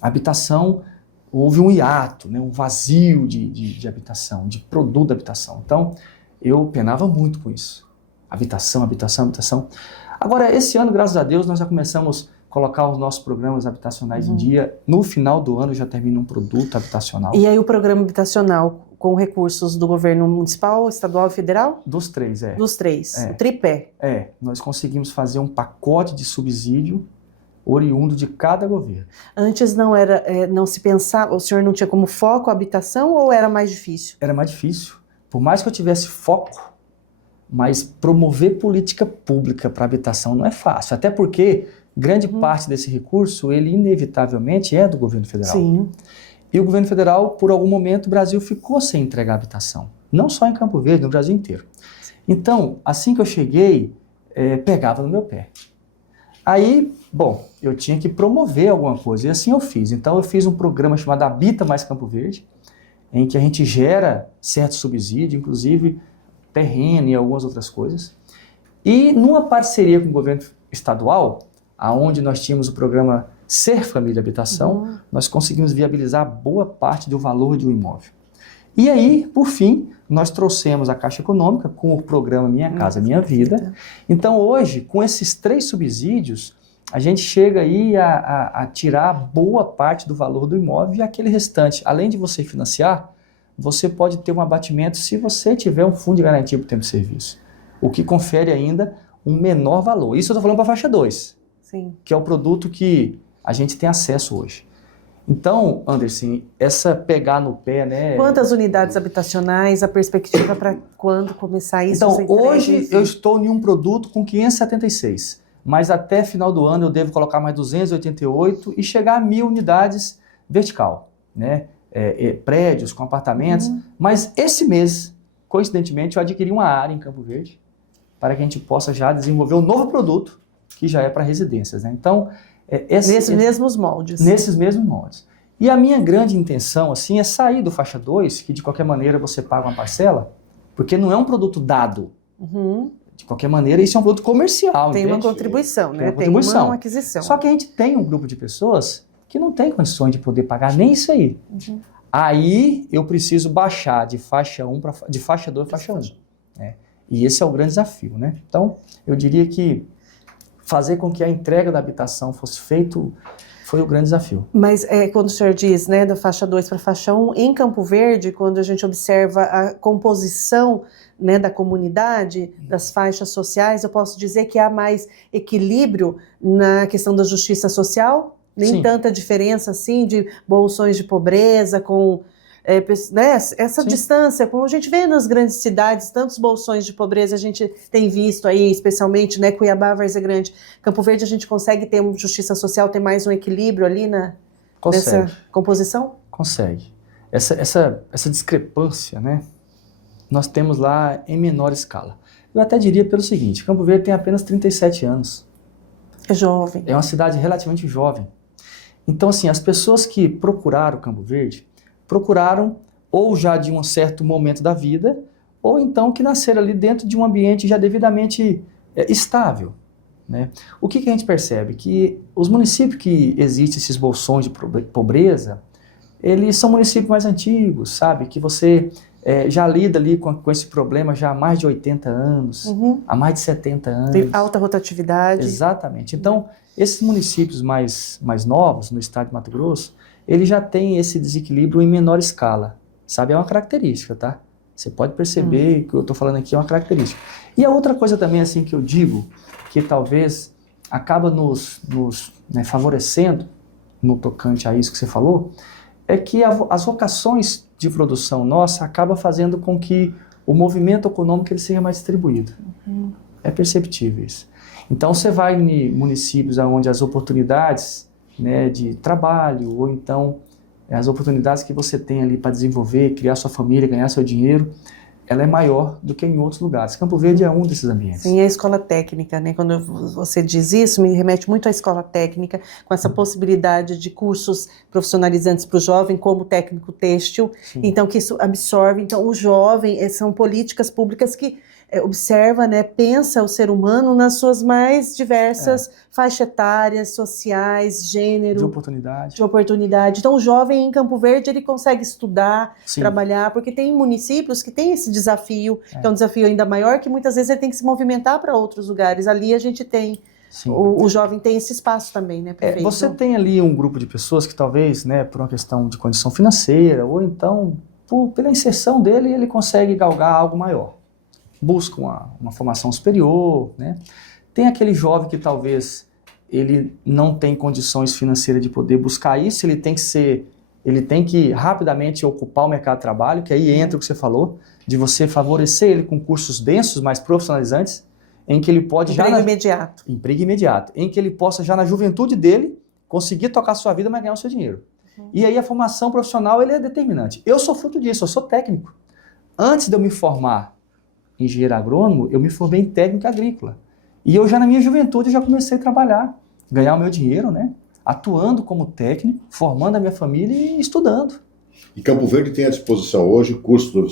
Habitação, houve um hiato, né? Um vazio de habitação, de produto da habitação. Então, eu penava muito com isso. Habitação, habitação, habitação. Agora, esse ano, graças a Deus, nós já começamos a colocar os nossos programas habitacionais em dia. No final do ano já termina um produto habitacional. E aí o programa habitacional com recursos do governo municipal, estadual e federal? Dos três, Dos três, É. o tripé. Nós conseguimos fazer um pacote de subsídio oriundo de cada governo. Antes não era, não se pensava, o senhor não tinha como foco a habitação ou era mais difícil? Era mais difícil. Por mais que eu tivesse foco, mas promover política pública para habitação não é fácil. Até porque grande parte desse recurso, ele inevitavelmente é do governo federal. Sim. E o governo federal, por algum momento, o Brasil ficou sem entregar habitação. Não só em Campo Verde, no Brasil inteiro. Então, assim que eu cheguei, pegava no meu pé. Aí, bom, eu tinha que promover alguma coisa, e assim eu fiz. Então eu fiz um programa chamado Habita Mais Campo Verde, em que a gente gera certo subsídio, inclusive terreno e algumas outras coisas. E numa parceria com o governo estadual, aonde nós tínhamos o programa Ser Família Habitação, nós conseguimos viabilizar boa parte do valor de um imóvel. E aí, por fim, nós trouxemos a Caixa Econômica com o programa Minha Casa Minha Vida. Então hoje, com esses 3 subsídios, a gente chega aí a tirar boa parte do valor do imóvel e aquele restante, além de você financiar, você pode ter um abatimento se você tiver um fundo de garantia por tempo de serviço, o que confere ainda um menor valor. Isso eu estou falando para a faixa 2, Sim. que é o produto que a gente tem acesso hoje. Então, Anderson, essa pegar no pé, né? Quantas unidades habitacionais, a perspectiva para quando começar isso? Então, hoje eu estou em um produto com 576, mas até final do ano eu devo colocar mais 288 e chegar a 1.000 unidades vertical, né? Prédios com apartamentos, mas esse mês, coincidentemente, eu adquiri uma área em Campo Verde para que a gente possa já desenvolver um novo produto que já é para residências, né? Então, nesses mesmos moldes. Nesses mesmos moldes. E a minha grande intenção, assim, é sair do faixa 2, que de qualquer maneira você paga uma parcela, porque não é um produto dado. De qualquer maneira, isso é um produto comercial, Tem entende? uma contribuição, né? Tem uma contribuição. Uma aquisição. Só que a gente tem um grupo de pessoas que não tem condições de poder pagar nem isso aí. Aí eu preciso baixar de faixa 1 de faixa 2 para faixa 1. Né? E esse é o grande desafio, né? Então, eu diria que fazer com que a entrega da habitação fosse feito foi o grande desafio. Mas quando o senhor diz, né, da faixa 2 para faixa 1, em Campo Verde, quando a gente observa a composição, né, da comunidade, das faixas sociais, eu posso dizer que há mais equilíbrio na questão da justiça social? Nem Sim. tanta diferença assim de bolsões de pobreza com né, essa Sim. distância, como a gente vê nas grandes cidades, tantos bolsões de pobreza a gente tem visto aí, especialmente, né, Cuiabá, Várzea Grande, Campo Verde, a gente consegue ter uma justiça social, ter mais um equilíbrio ali nessa composição? Consegue. Essa discrepância, né, nós temos lá em menor escala. Eu até diria pelo seguinte, Campo Verde tem apenas 37 anos. É jovem. É uma cidade relativamente jovem. Então, assim, as pessoas que procuraram Campo Verde, procuraram ou já de um certo momento da vida, ou então que nasceram ali dentro de um ambiente já devidamente estável, né? O que a gente percebe? Que os municípios que existem esses bolsões de pobreza, eles são municípios mais antigos, sabe? Que você já lida ali com esse problema já há mais de 80 anos, há mais de 70 anos. Tem alta rotatividade. Exatamente. Então, esses municípios mais novos, no estado de Mato Grosso, eles já têm esse desequilíbrio em menor escala, sabe? É uma característica, tá? Você pode perceber que o que eu estou falando aqui é uma característica. E a outra coisa também, assim, que eu digo, que talvez acaba nos favorecendo, no tocante a isso que você falou, é que as vocações de produção nossa acaba fazendo com que o movimento econômico ele seja mais distribuído. É perceptível isso. Então, você vai em municípios onde as oportunidades, né, de trabalho, ou então as oportunidades que você tem ali para desenvolver, criar sua família, ganhar seu dinheiro, ela é maior do que em outros lugares. Campo Verde é um desses ambientes. Sim, a escola técnica, né? Quando você diz isso, me remete muito à escola técnica, com essa possibilidade de cursos profissionalizantes para o jovem, como técnico têxtil. Sim. Então, que isso absorve. Então, o jovem, são políticas públicas que observa, né, pensa o ser humano nas suas mais diversas faixas etárias, sociais, gênero. De oportunidade. Então, o jovem em Campo Verde, ele consegue estudar, Sim. trabalhar, porque tem municípios que têm esse desafio, que é um desafio ainda maior, que muitas vezes ele tem que se movimentar para outros lugares. Ali a gente tem, o jovem tem esse espaço também, né, prefeito? Você tem ali um grupo de pessoas que talvez, né, por uma questão de condição financeira, ou então, pela inserção dele, ele consegue galgar algo maior. Busca uma formação superior, né? Tem aquele jovem que talvez ele não tem condições financeiras de poder buscar isso, ele tem que rapidamente ocupar o mercado de trabalho, que aí entra o que você falou, de você favorecer ele com cursos densos, mais profissionalizantes, em que ele pode emprego imediato, em que ele possa já na juventude dele conseguir tocar a sua vida, mas ganhar o seu dinheiro. E aí a formação profissional ele é determinante. Eu sou fruto disso, eu sou técnico. Antes de eu me formar engenheiro agrônomo, eu me formei em técnica agrícola. E eu já na minha juventude já comecei a trabalhar, ganhar o meu dinheiro, né? Atuando como técnico, formando a minha família e estudando. E Campo Verde tem à disposição hoje curso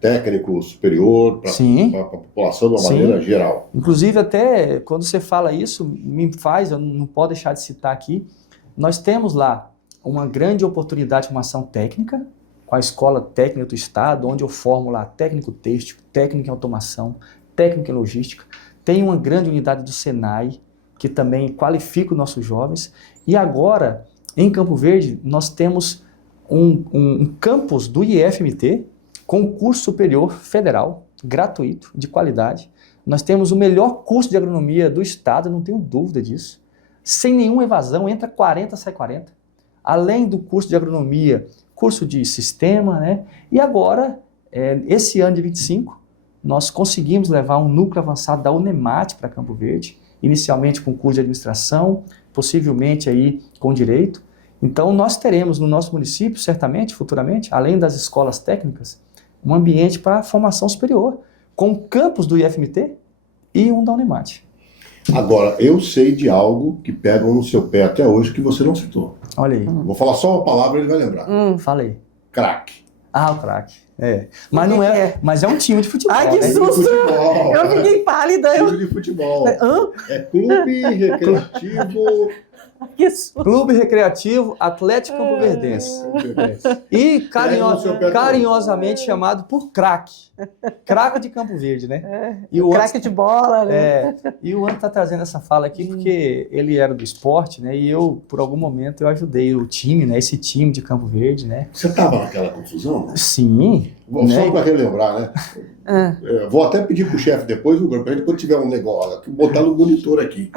técnico superior para a população de uma maneira geral. Inclusive até quando você fala isso, eu não posso deixar de citar aqui, nós temos lá uma grande oportunidade de formação técnica, com a Escola Técnica do Estado, onde eu formo lá técnico têxtil, técnico em automação, técnico em logística. Tem uma grande unidade do Senai, que também qualifica os nossos jovens. E agora, em Campo Verde, nós temos um campus do IFMT, com curso superior federal, gratuito, de qualidade. Nós temos o melhor curso de agronomia do Estado, não tenho dúvida disso. Sem nenhuma evasão, entra 40, sai 40. Além do curso de agronomia, curso de sistema, né? E agora, esse ano de 25, nós conseguimos levar um núcleo avançado da Unemate para Campo Verde, inicialmente com curso de administração, possivelmente aí com direito. Então nós teremos no nosso município, certamente, futuramente, além das escolas técnicas, um ambiente para formação superior, com campus do IFMT e um da Unemate. Agora, eu sei de algo que pegam no seu pé até hoje que você não citou. Olha aí. Vou falar só uma palavra e ele vai lembrar. Falei. Craque. O craque. Mas não é. Mas é um time de futebol. Ai, que susto! Eu fiquei pálida. Time de futebol. É clube recreativo. Que susto! Clube Recreativo Atlético Campo Verdense. E carinhosamente chamado por craque. Craque de Campo Verde, né? E o craque de bola, né? E o Anderson está trazendo essa fala aqui porque ele era do esporte, né? E eu, por algum momento, eu ajudei o time, né? Esse time de Campo Verde, né? Você estava naquela confusão? Né? Sim. Só para relembrar, né? Vou até pedir pro chefe depois, para ele, quando tiver um negócio, botar no monitor aqui.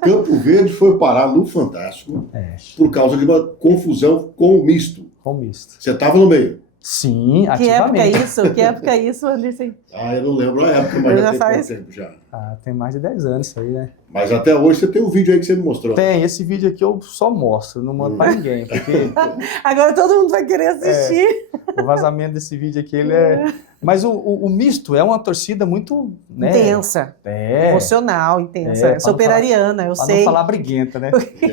Campo Verde foi parar no Fantástico por causa de uma confusão com o misto. Você estava no meio? Sim, ativamente. Que época é isso, Anderson? Eu não lembro a época, mas já tem pouco tempo já. Tem mais de 10 anos isso aí, né? Mas até hoje você tem um vídeo aí que você me mostrou. Tem, esse vídeo aqui eu só mostro, não mando pra ninguém, porque Agora todo mundo vai querer assistir. o vazamento desse vídeo aqui, ele é... Mas o misto é uma torcida muito, né? Intensa, emocional, intensa. É, Eu sou operariana, eu pra sei. não falar briguenta, né?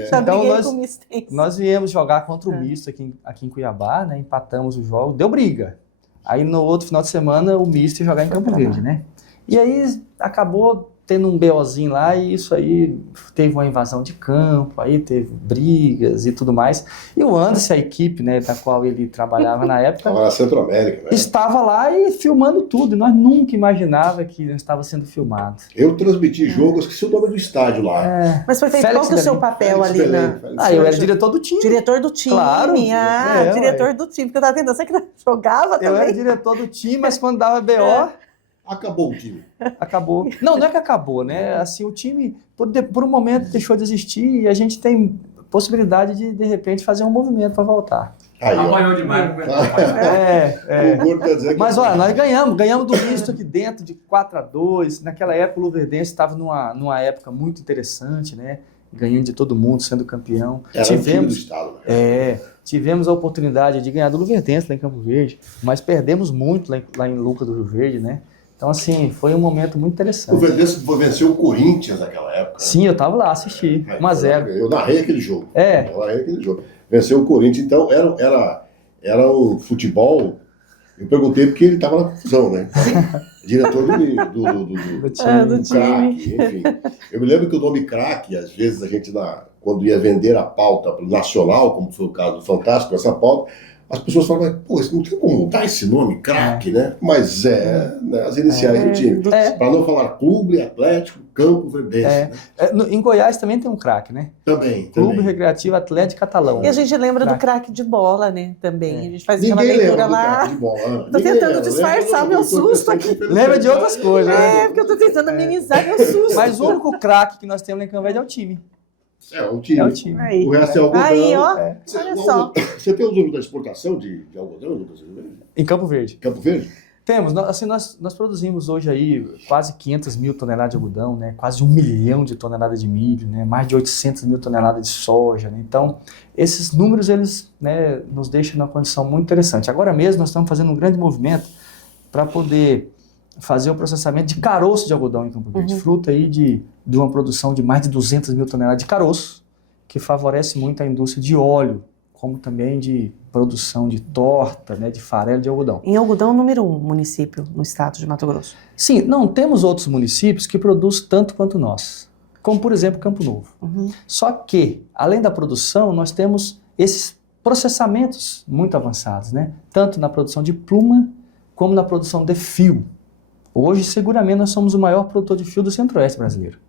Já Então briguei com o mistense. nós viemos jogar contra o misto aqui em Cuiabá, né? Empatamos o jogo, deu briga. Aí no outro final de semana o misto ia jogar em Campo Verde, né? E aí acabou tendo um BOzinho lá e isso aí teve uma invasão de campo, aí teve brigas e tudo mais. E o Anderson, a equipe, né, da qual ele trabalhava na época, Estava na Centro-América, né? estava lá e filmando tudo. E nós nunca imaginava que estava sendo filmado. Eu transmiti jogos, esqueci o nome do estádio lá. Mas foi feito, Félix qual que é o seu Belém. papel Félix ali Belém, na... Eu era diretor do time. Diretor do time, Claro. diretor do time, porque eu tava tentando, você que jogava Eu era também? diretor do time, mas quando dava BO, Acabou o time. acabou. Não é que acabou, né? Assim, o time, por um momento, deixou de existir e a gente tem possibilidade de repente, fazer um movimento para voltar. Aí, ó. Apanhou demais, né? O Gordo tá dizendo que... Mas olha, nós ganhamos do misto aqui dentro de 4-2. Naquela época o Luverdense estava numa época muito interessante, né? Ganhando de todo mundo, sendo campeão. Era o time do estado, né? Tivemos a oportunidade de ganhar do Luverdense lá em Campo Verde, mas perdemos muito lá em Lucas do Rio Verde, né? Então, assim, foi um momento muito interessante. O Verdense venceu o Corinthians naquela época. Né? Sim, eu estava lá, assisti. 1-0. Eu narrei aquele jogo. É. Eu narrei aquele jogo. Venceu o Corinthians, então era um futebol. Eu perguntei porque ele estava na confusão, né? Diretor do time. craque, enfim. Eu me lembro que o nome craque, às vezes a gente, quando ia vender a pauta para o Nacional, como foi o caso do Fantástico, essa pauta, as pessoas falavam, pô, não tem como mudar esse nome, craque, né? Mas né, as iniciais do time. Para não falar Clube Atlético Campo Verdense. Né? Em Goiás também tem um craque, né? Também. Clube Recreativo Atlético Catalão. E a gente lembra do craque de bola, né? Também. A gente faz aquela Ninguém leitura lembra do lá. craque de bola. Tô tentando disfarçar meu susto aqui. Lembra de outras coisas, né? Porque eu tô tentando amenizar meu susto. Mas o único craque que nós temos lá em Campo Verde é o time. É o time. É o time. Aí. O resto é algodão. Aí, ó. Olha só. Você tem os números da exportação de algodão, Lucas? Em Campo Verde. Campo Verde? Temos. Nós produzimos hoje aí quase 500 mil toneladas de algodão, né? Quase 1 milhão de toneladas de milho, né? Mais de 800 mil toneladas de soja, né? Então, esses números, eles, né, nos deixam numa condição muito interessante. Agora mesmo, nós estamos fazendo um grande movimento para poder fazer o processamento de caroço de algodão em Campo Verde. Fruto aí de uma produção de mais de 200 mil toneladas de caroço, que favorece muito a indústria de óleo, como também de produção de torta, né, de farelo de algodão. Em algodão, número 1 município no estado de Mato Grosso. Sim, não temos outros municípios que produzem tanto quanto nós, como por exemplo Campo Novo. Só que, além da produção, nós temos esses processamentos muito avançados, né? Tanto na produção de pluma, como na produção de fio. Hoje, seguramente, nós somos o maior produtor de fio do Centro-Oeste brasileiro.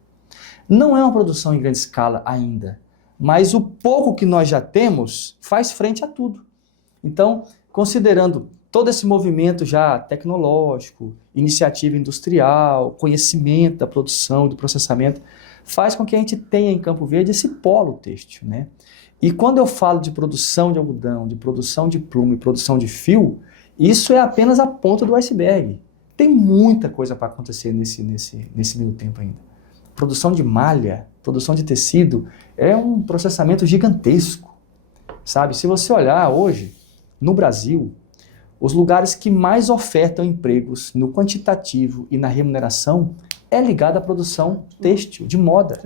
Não é uma produção em grande escala ainda, mas o pouco que nós já temos faz frente a tudo. Então, considerando todo esse movimento já tecnológico, iniciativa industrial, conhecimento da produção e do processamento, faz com que a gente tenha em Campo Verde esse polo têxtil, né? E quando eu falo de produção de algodão, de produção de pluma e produção de fio, isso é apenas a ponta do iceberg. Tem muita coisa para acontecer nesse meio tempo ainda. Produção de malha, produção de tecido, é um processamento gigantesco, sabe? Se você olhar hoje, no Brasil, os lugares que mais ofertam empregos no quantitativo e na remuneração é ligado à produção têxtil, de moda,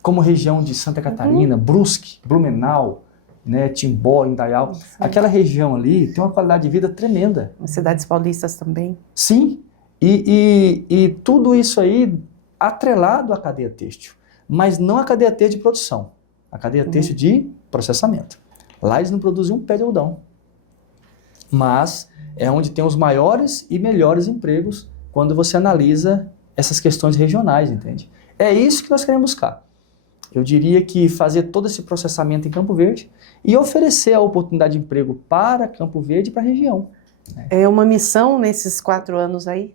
como região de Santa Catarina, Brusque, Blumenau, né, Timbó, Indaial. Aquela região ali tem uma qualidade de vida tremenda. As cidades paulistas também. Sim, e tudo isso aí atrelado à cadeia têxtil, mas não a cadeia têxtil de produção, a cadeia têxtil de processamento. Lá eles não produzem um pé de algodão, mas é onde tem os maiores e melhores empregos quando você analisa essas questões regionais, entende? É isso que nós queremos buscar. Eu diria que fazer todo esse processamento em Campo Verde e oferecer a oportunidade de emprego para Campo Verde e para a região. É uma missão nesses 4 anos aí?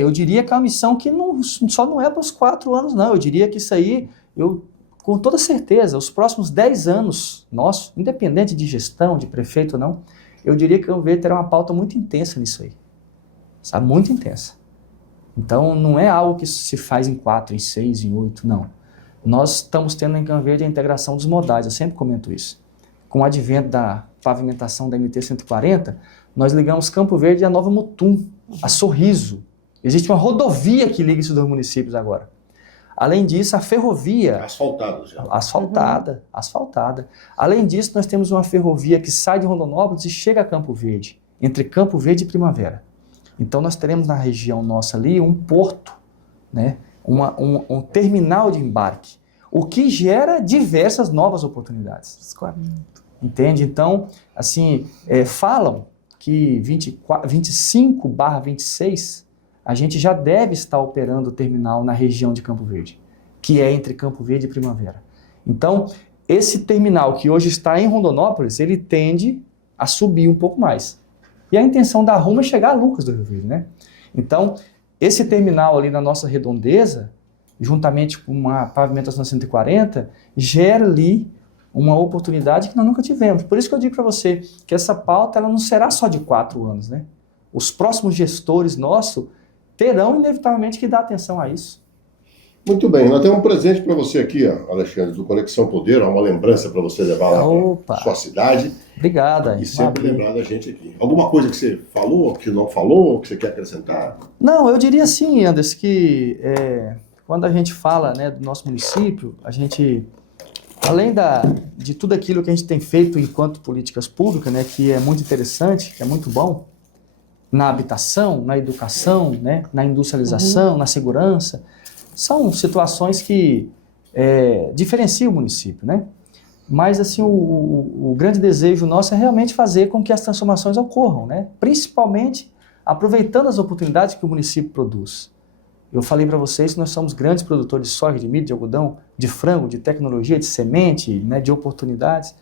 Eu diria que é uma missão que só não é para os 4 anos, não. Eu diria que isso aí, com toda certeza, os próximos 10 anos nossos, independente de gestão, de prefeito ou não, eu diria que Campo Verde terá uma pauta muito intensa nisso aí. Sabe? Muito intensa. Então, não é algo que se faz em 4, em 6, em 8, não. Nós estamos tendo em Campo Verde a integração dos modais, eu sempre comento isso. Com o advento da pavimentação da MT-140, nós ligamos Campo Verde a Nova Mutum, a Sorriso. Existe uma rodovia que liga esses dois municípios agora. Além disso, a ferrovia... Asfaltada já. Asfaltada. Além disso, nós temos uma ferrovia que sai de Rondonópolis e chega a Campo Verde, entre Campo Verde e Primavera. Então, nós teremos na região nossa ali um porto, né? Um terminal de embarque, o que gera diversas novas oportunidades. Entende? Então, assim, falam que 25/26 a gente já deve estar operando o terminal na região de Campo Verde, que é entre Campo Verde e Primavera. Então, esse terminal que hoje está em Rondonópolis, ele tende a subir um pouco mais. E a intenção da Rumo é chegar a Lucas do Rio Verde, né? Então, esse terminal ali na nossa redondeza, juntamente com uma pavimentação 140, gera ali uma oportunidade que nós nunca tivemos. Por isso que eu digo para você que essa pauta ela não será só de 4 anos, né? Os próximos gestores nossos terão inevitavelmente que dar atenção a isso. Muito bem, nós temos um presente para você aqui, Alexandre, do Conexão Poder, uma lembrança para você levar lá para sua cidade. Obrigada. E sempre lembrar da gente aqui. Alguma coisa que você falou, que não falou, que você quer acrescentar? Não, eu diria assim, Anderson, que quando a gente fala, né, do nosso município, a gente, além de tudo aquilo que a gente tem feito enquanto políticas públicas, né, que é muito interessante, que é muito bom, na habitação, na educação, né, na industrialização, na segurança, são situações que diferenciam o município, né? Mas assim, o grande desejo nosso é realmente fazer com que as transformações ocorram, né? Principalmente aproveitando as oportunidades que o município produz. Eu falei para vocês que nós somos grandes produtores de soja, de milho, de algodão, de frango, de tecnologia, de semente, né, de oportunidades.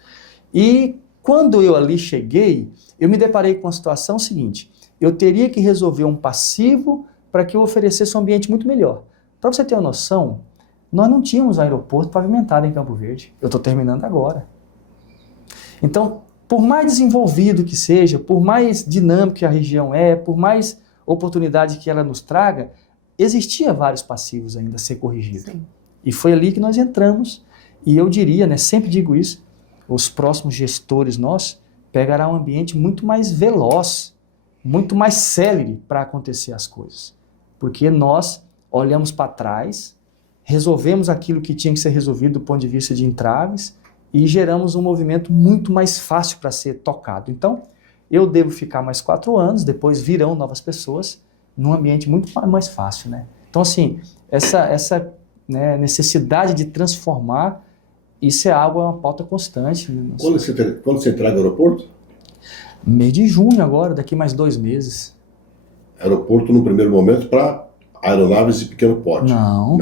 E quando eu ali cheguei, eu me deparei com a situação seguinte: eu teria que resolver um passivo para que eu oferecesse um ambiente muito melhor. Para você ter uma noção, nós não tínhamos aeroporto pavimentado em Campo Verde. Eu estou terminando agora. Então, por mais desenvolvido que seja, por mais dinâmico que a região por mais oportunidade que ela nos traga, existia vários passivos ainda a ser corrigidos. Sim. E foi ali que nós entramos. E eu diria, né, sempre digo isso, os próximos gestores nossos pegarão um ambiente muito mais veloz, muito mais célere para acontecer as coisas. Porque nós olhamos para trás, resolvemos aquilo que tinha que ser resolvido do ponto de vista de entraves e geramos um movimento muito mais fácil para ser tocado. Então, eu devo ficar mais 4 anos, depois virão novas pessoas, num ambiente muito mais fácil, né? Então, assim, essa né, necessidade de transformar, isso é algo, é uma pauta constante. Né? Quando você entrega o aeroporto? Mês de junho agora, daqui mais 2 meses. Aeroporto no primeiro momento para aeronaves de pequeno porte? Não.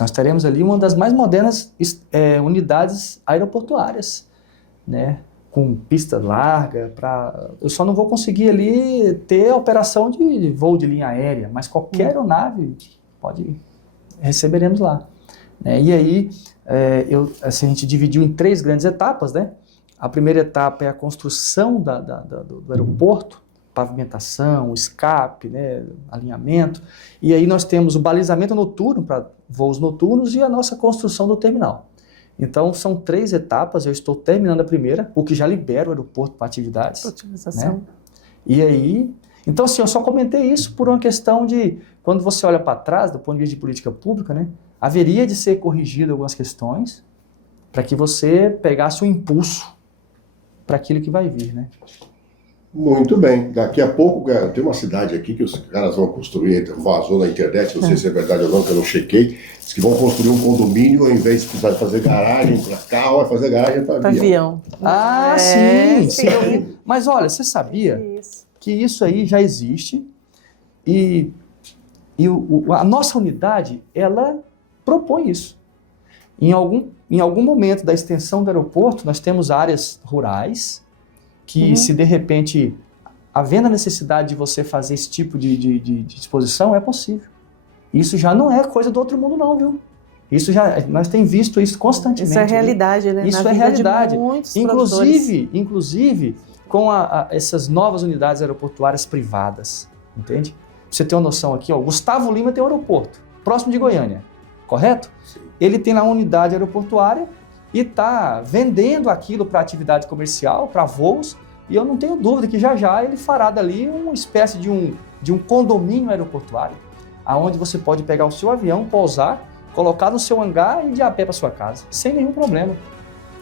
Nós teremos ali uma das mais modernas unidades aeroportuárias, né? Com pista larga. Eu só não vou conseguir ali ter a operação de voo de linha aérea, mas qualquer aeronave receberemos lá. E aí, a gente dividiu em 3 grandes etapas, né? A primeira etapa é a construção do aeroporto, pavimentação, escape, né, alinhamento. E aí nós temos o balizamento noturno para voos noturnos e a nossa construção do terminal. Então são 3 etapas, eu estou terminando a primeira, o que já libera o aeroporto para atividades. Otimização. Né? E aí, então assim, eu só comentei isso por uma questão de, quando você olha para trás, do ponto de vista de política pública, né, haveria de ser corrigido algumas questões para que você pegasse um impulso para aquilo que vai vir, né? Muito bem. Daqui a pouco, tem uma cidade aqui que os caras vão construir, vazou na internet, não sei se é verdade ou não, que eu não chequei, diz que vão construir um condomínio, ao invés de precisar fazer garagem para carro, vai fazer garagem para avião. Ah, sim. Mas olha, você sabia que isso aí já existe e a nossa unidade, ela propõe isso. Em algum momento da extensão do aeroporto, nós temos áreas rurais que se de repente, havendo a necessidade de você fazer esse tipo de disposição, é possível. Isso já não é coisa do outro mundo não, viu? Nós temos visto isso constantemente. Isso é realidade, né? Isso é realidade. Inclusive com essas novas unidades aeroportuárias privadas, entende? você ter uma noção aqui, ó, Gustavo Lima tem um aeroporto, próximo de Goiânia, correto? Sim. Ele tem lá uma unidade aeroportuária e está vendendo aquilo para atividade comercial, para voos, e eu não tenho dúvida que já ele fará dali uma espécie de um condomínio aeroportuário, aonde você pode pegar o seu avião, pousar, colocar no seu hangar e ir de a pé para sua casa, sem nenhum problema.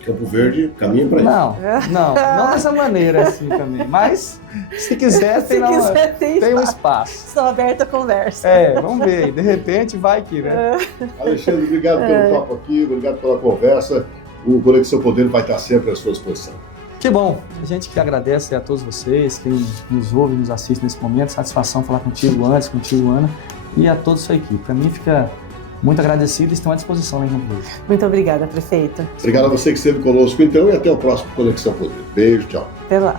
Campo Verde caminha para isso. Não dessa maneira assim também, mas se quiser tem um espaço. Estou aberta a conversa. Vamos ver, de repente vai que, né? Alexandre, obrigado pelo papo aqui, obrigado pela conversa. O Conexão Poder vai estar sempre à sua disposição. Que bom, a gente que agradece a todos vocês, quem nos ouve, nos assiste nesse momento, satisfação falar contigo, Anderson, contigo, Ana, e a toda a sua equipe. Para mim fica muito agradecido e estão à disposição, né, Campo Verde. Muito obrigada, prefeito. Obrigado a você que esteve conosco, então, e até o próximo Conexão Poder. Beijo, tchau. Até lá.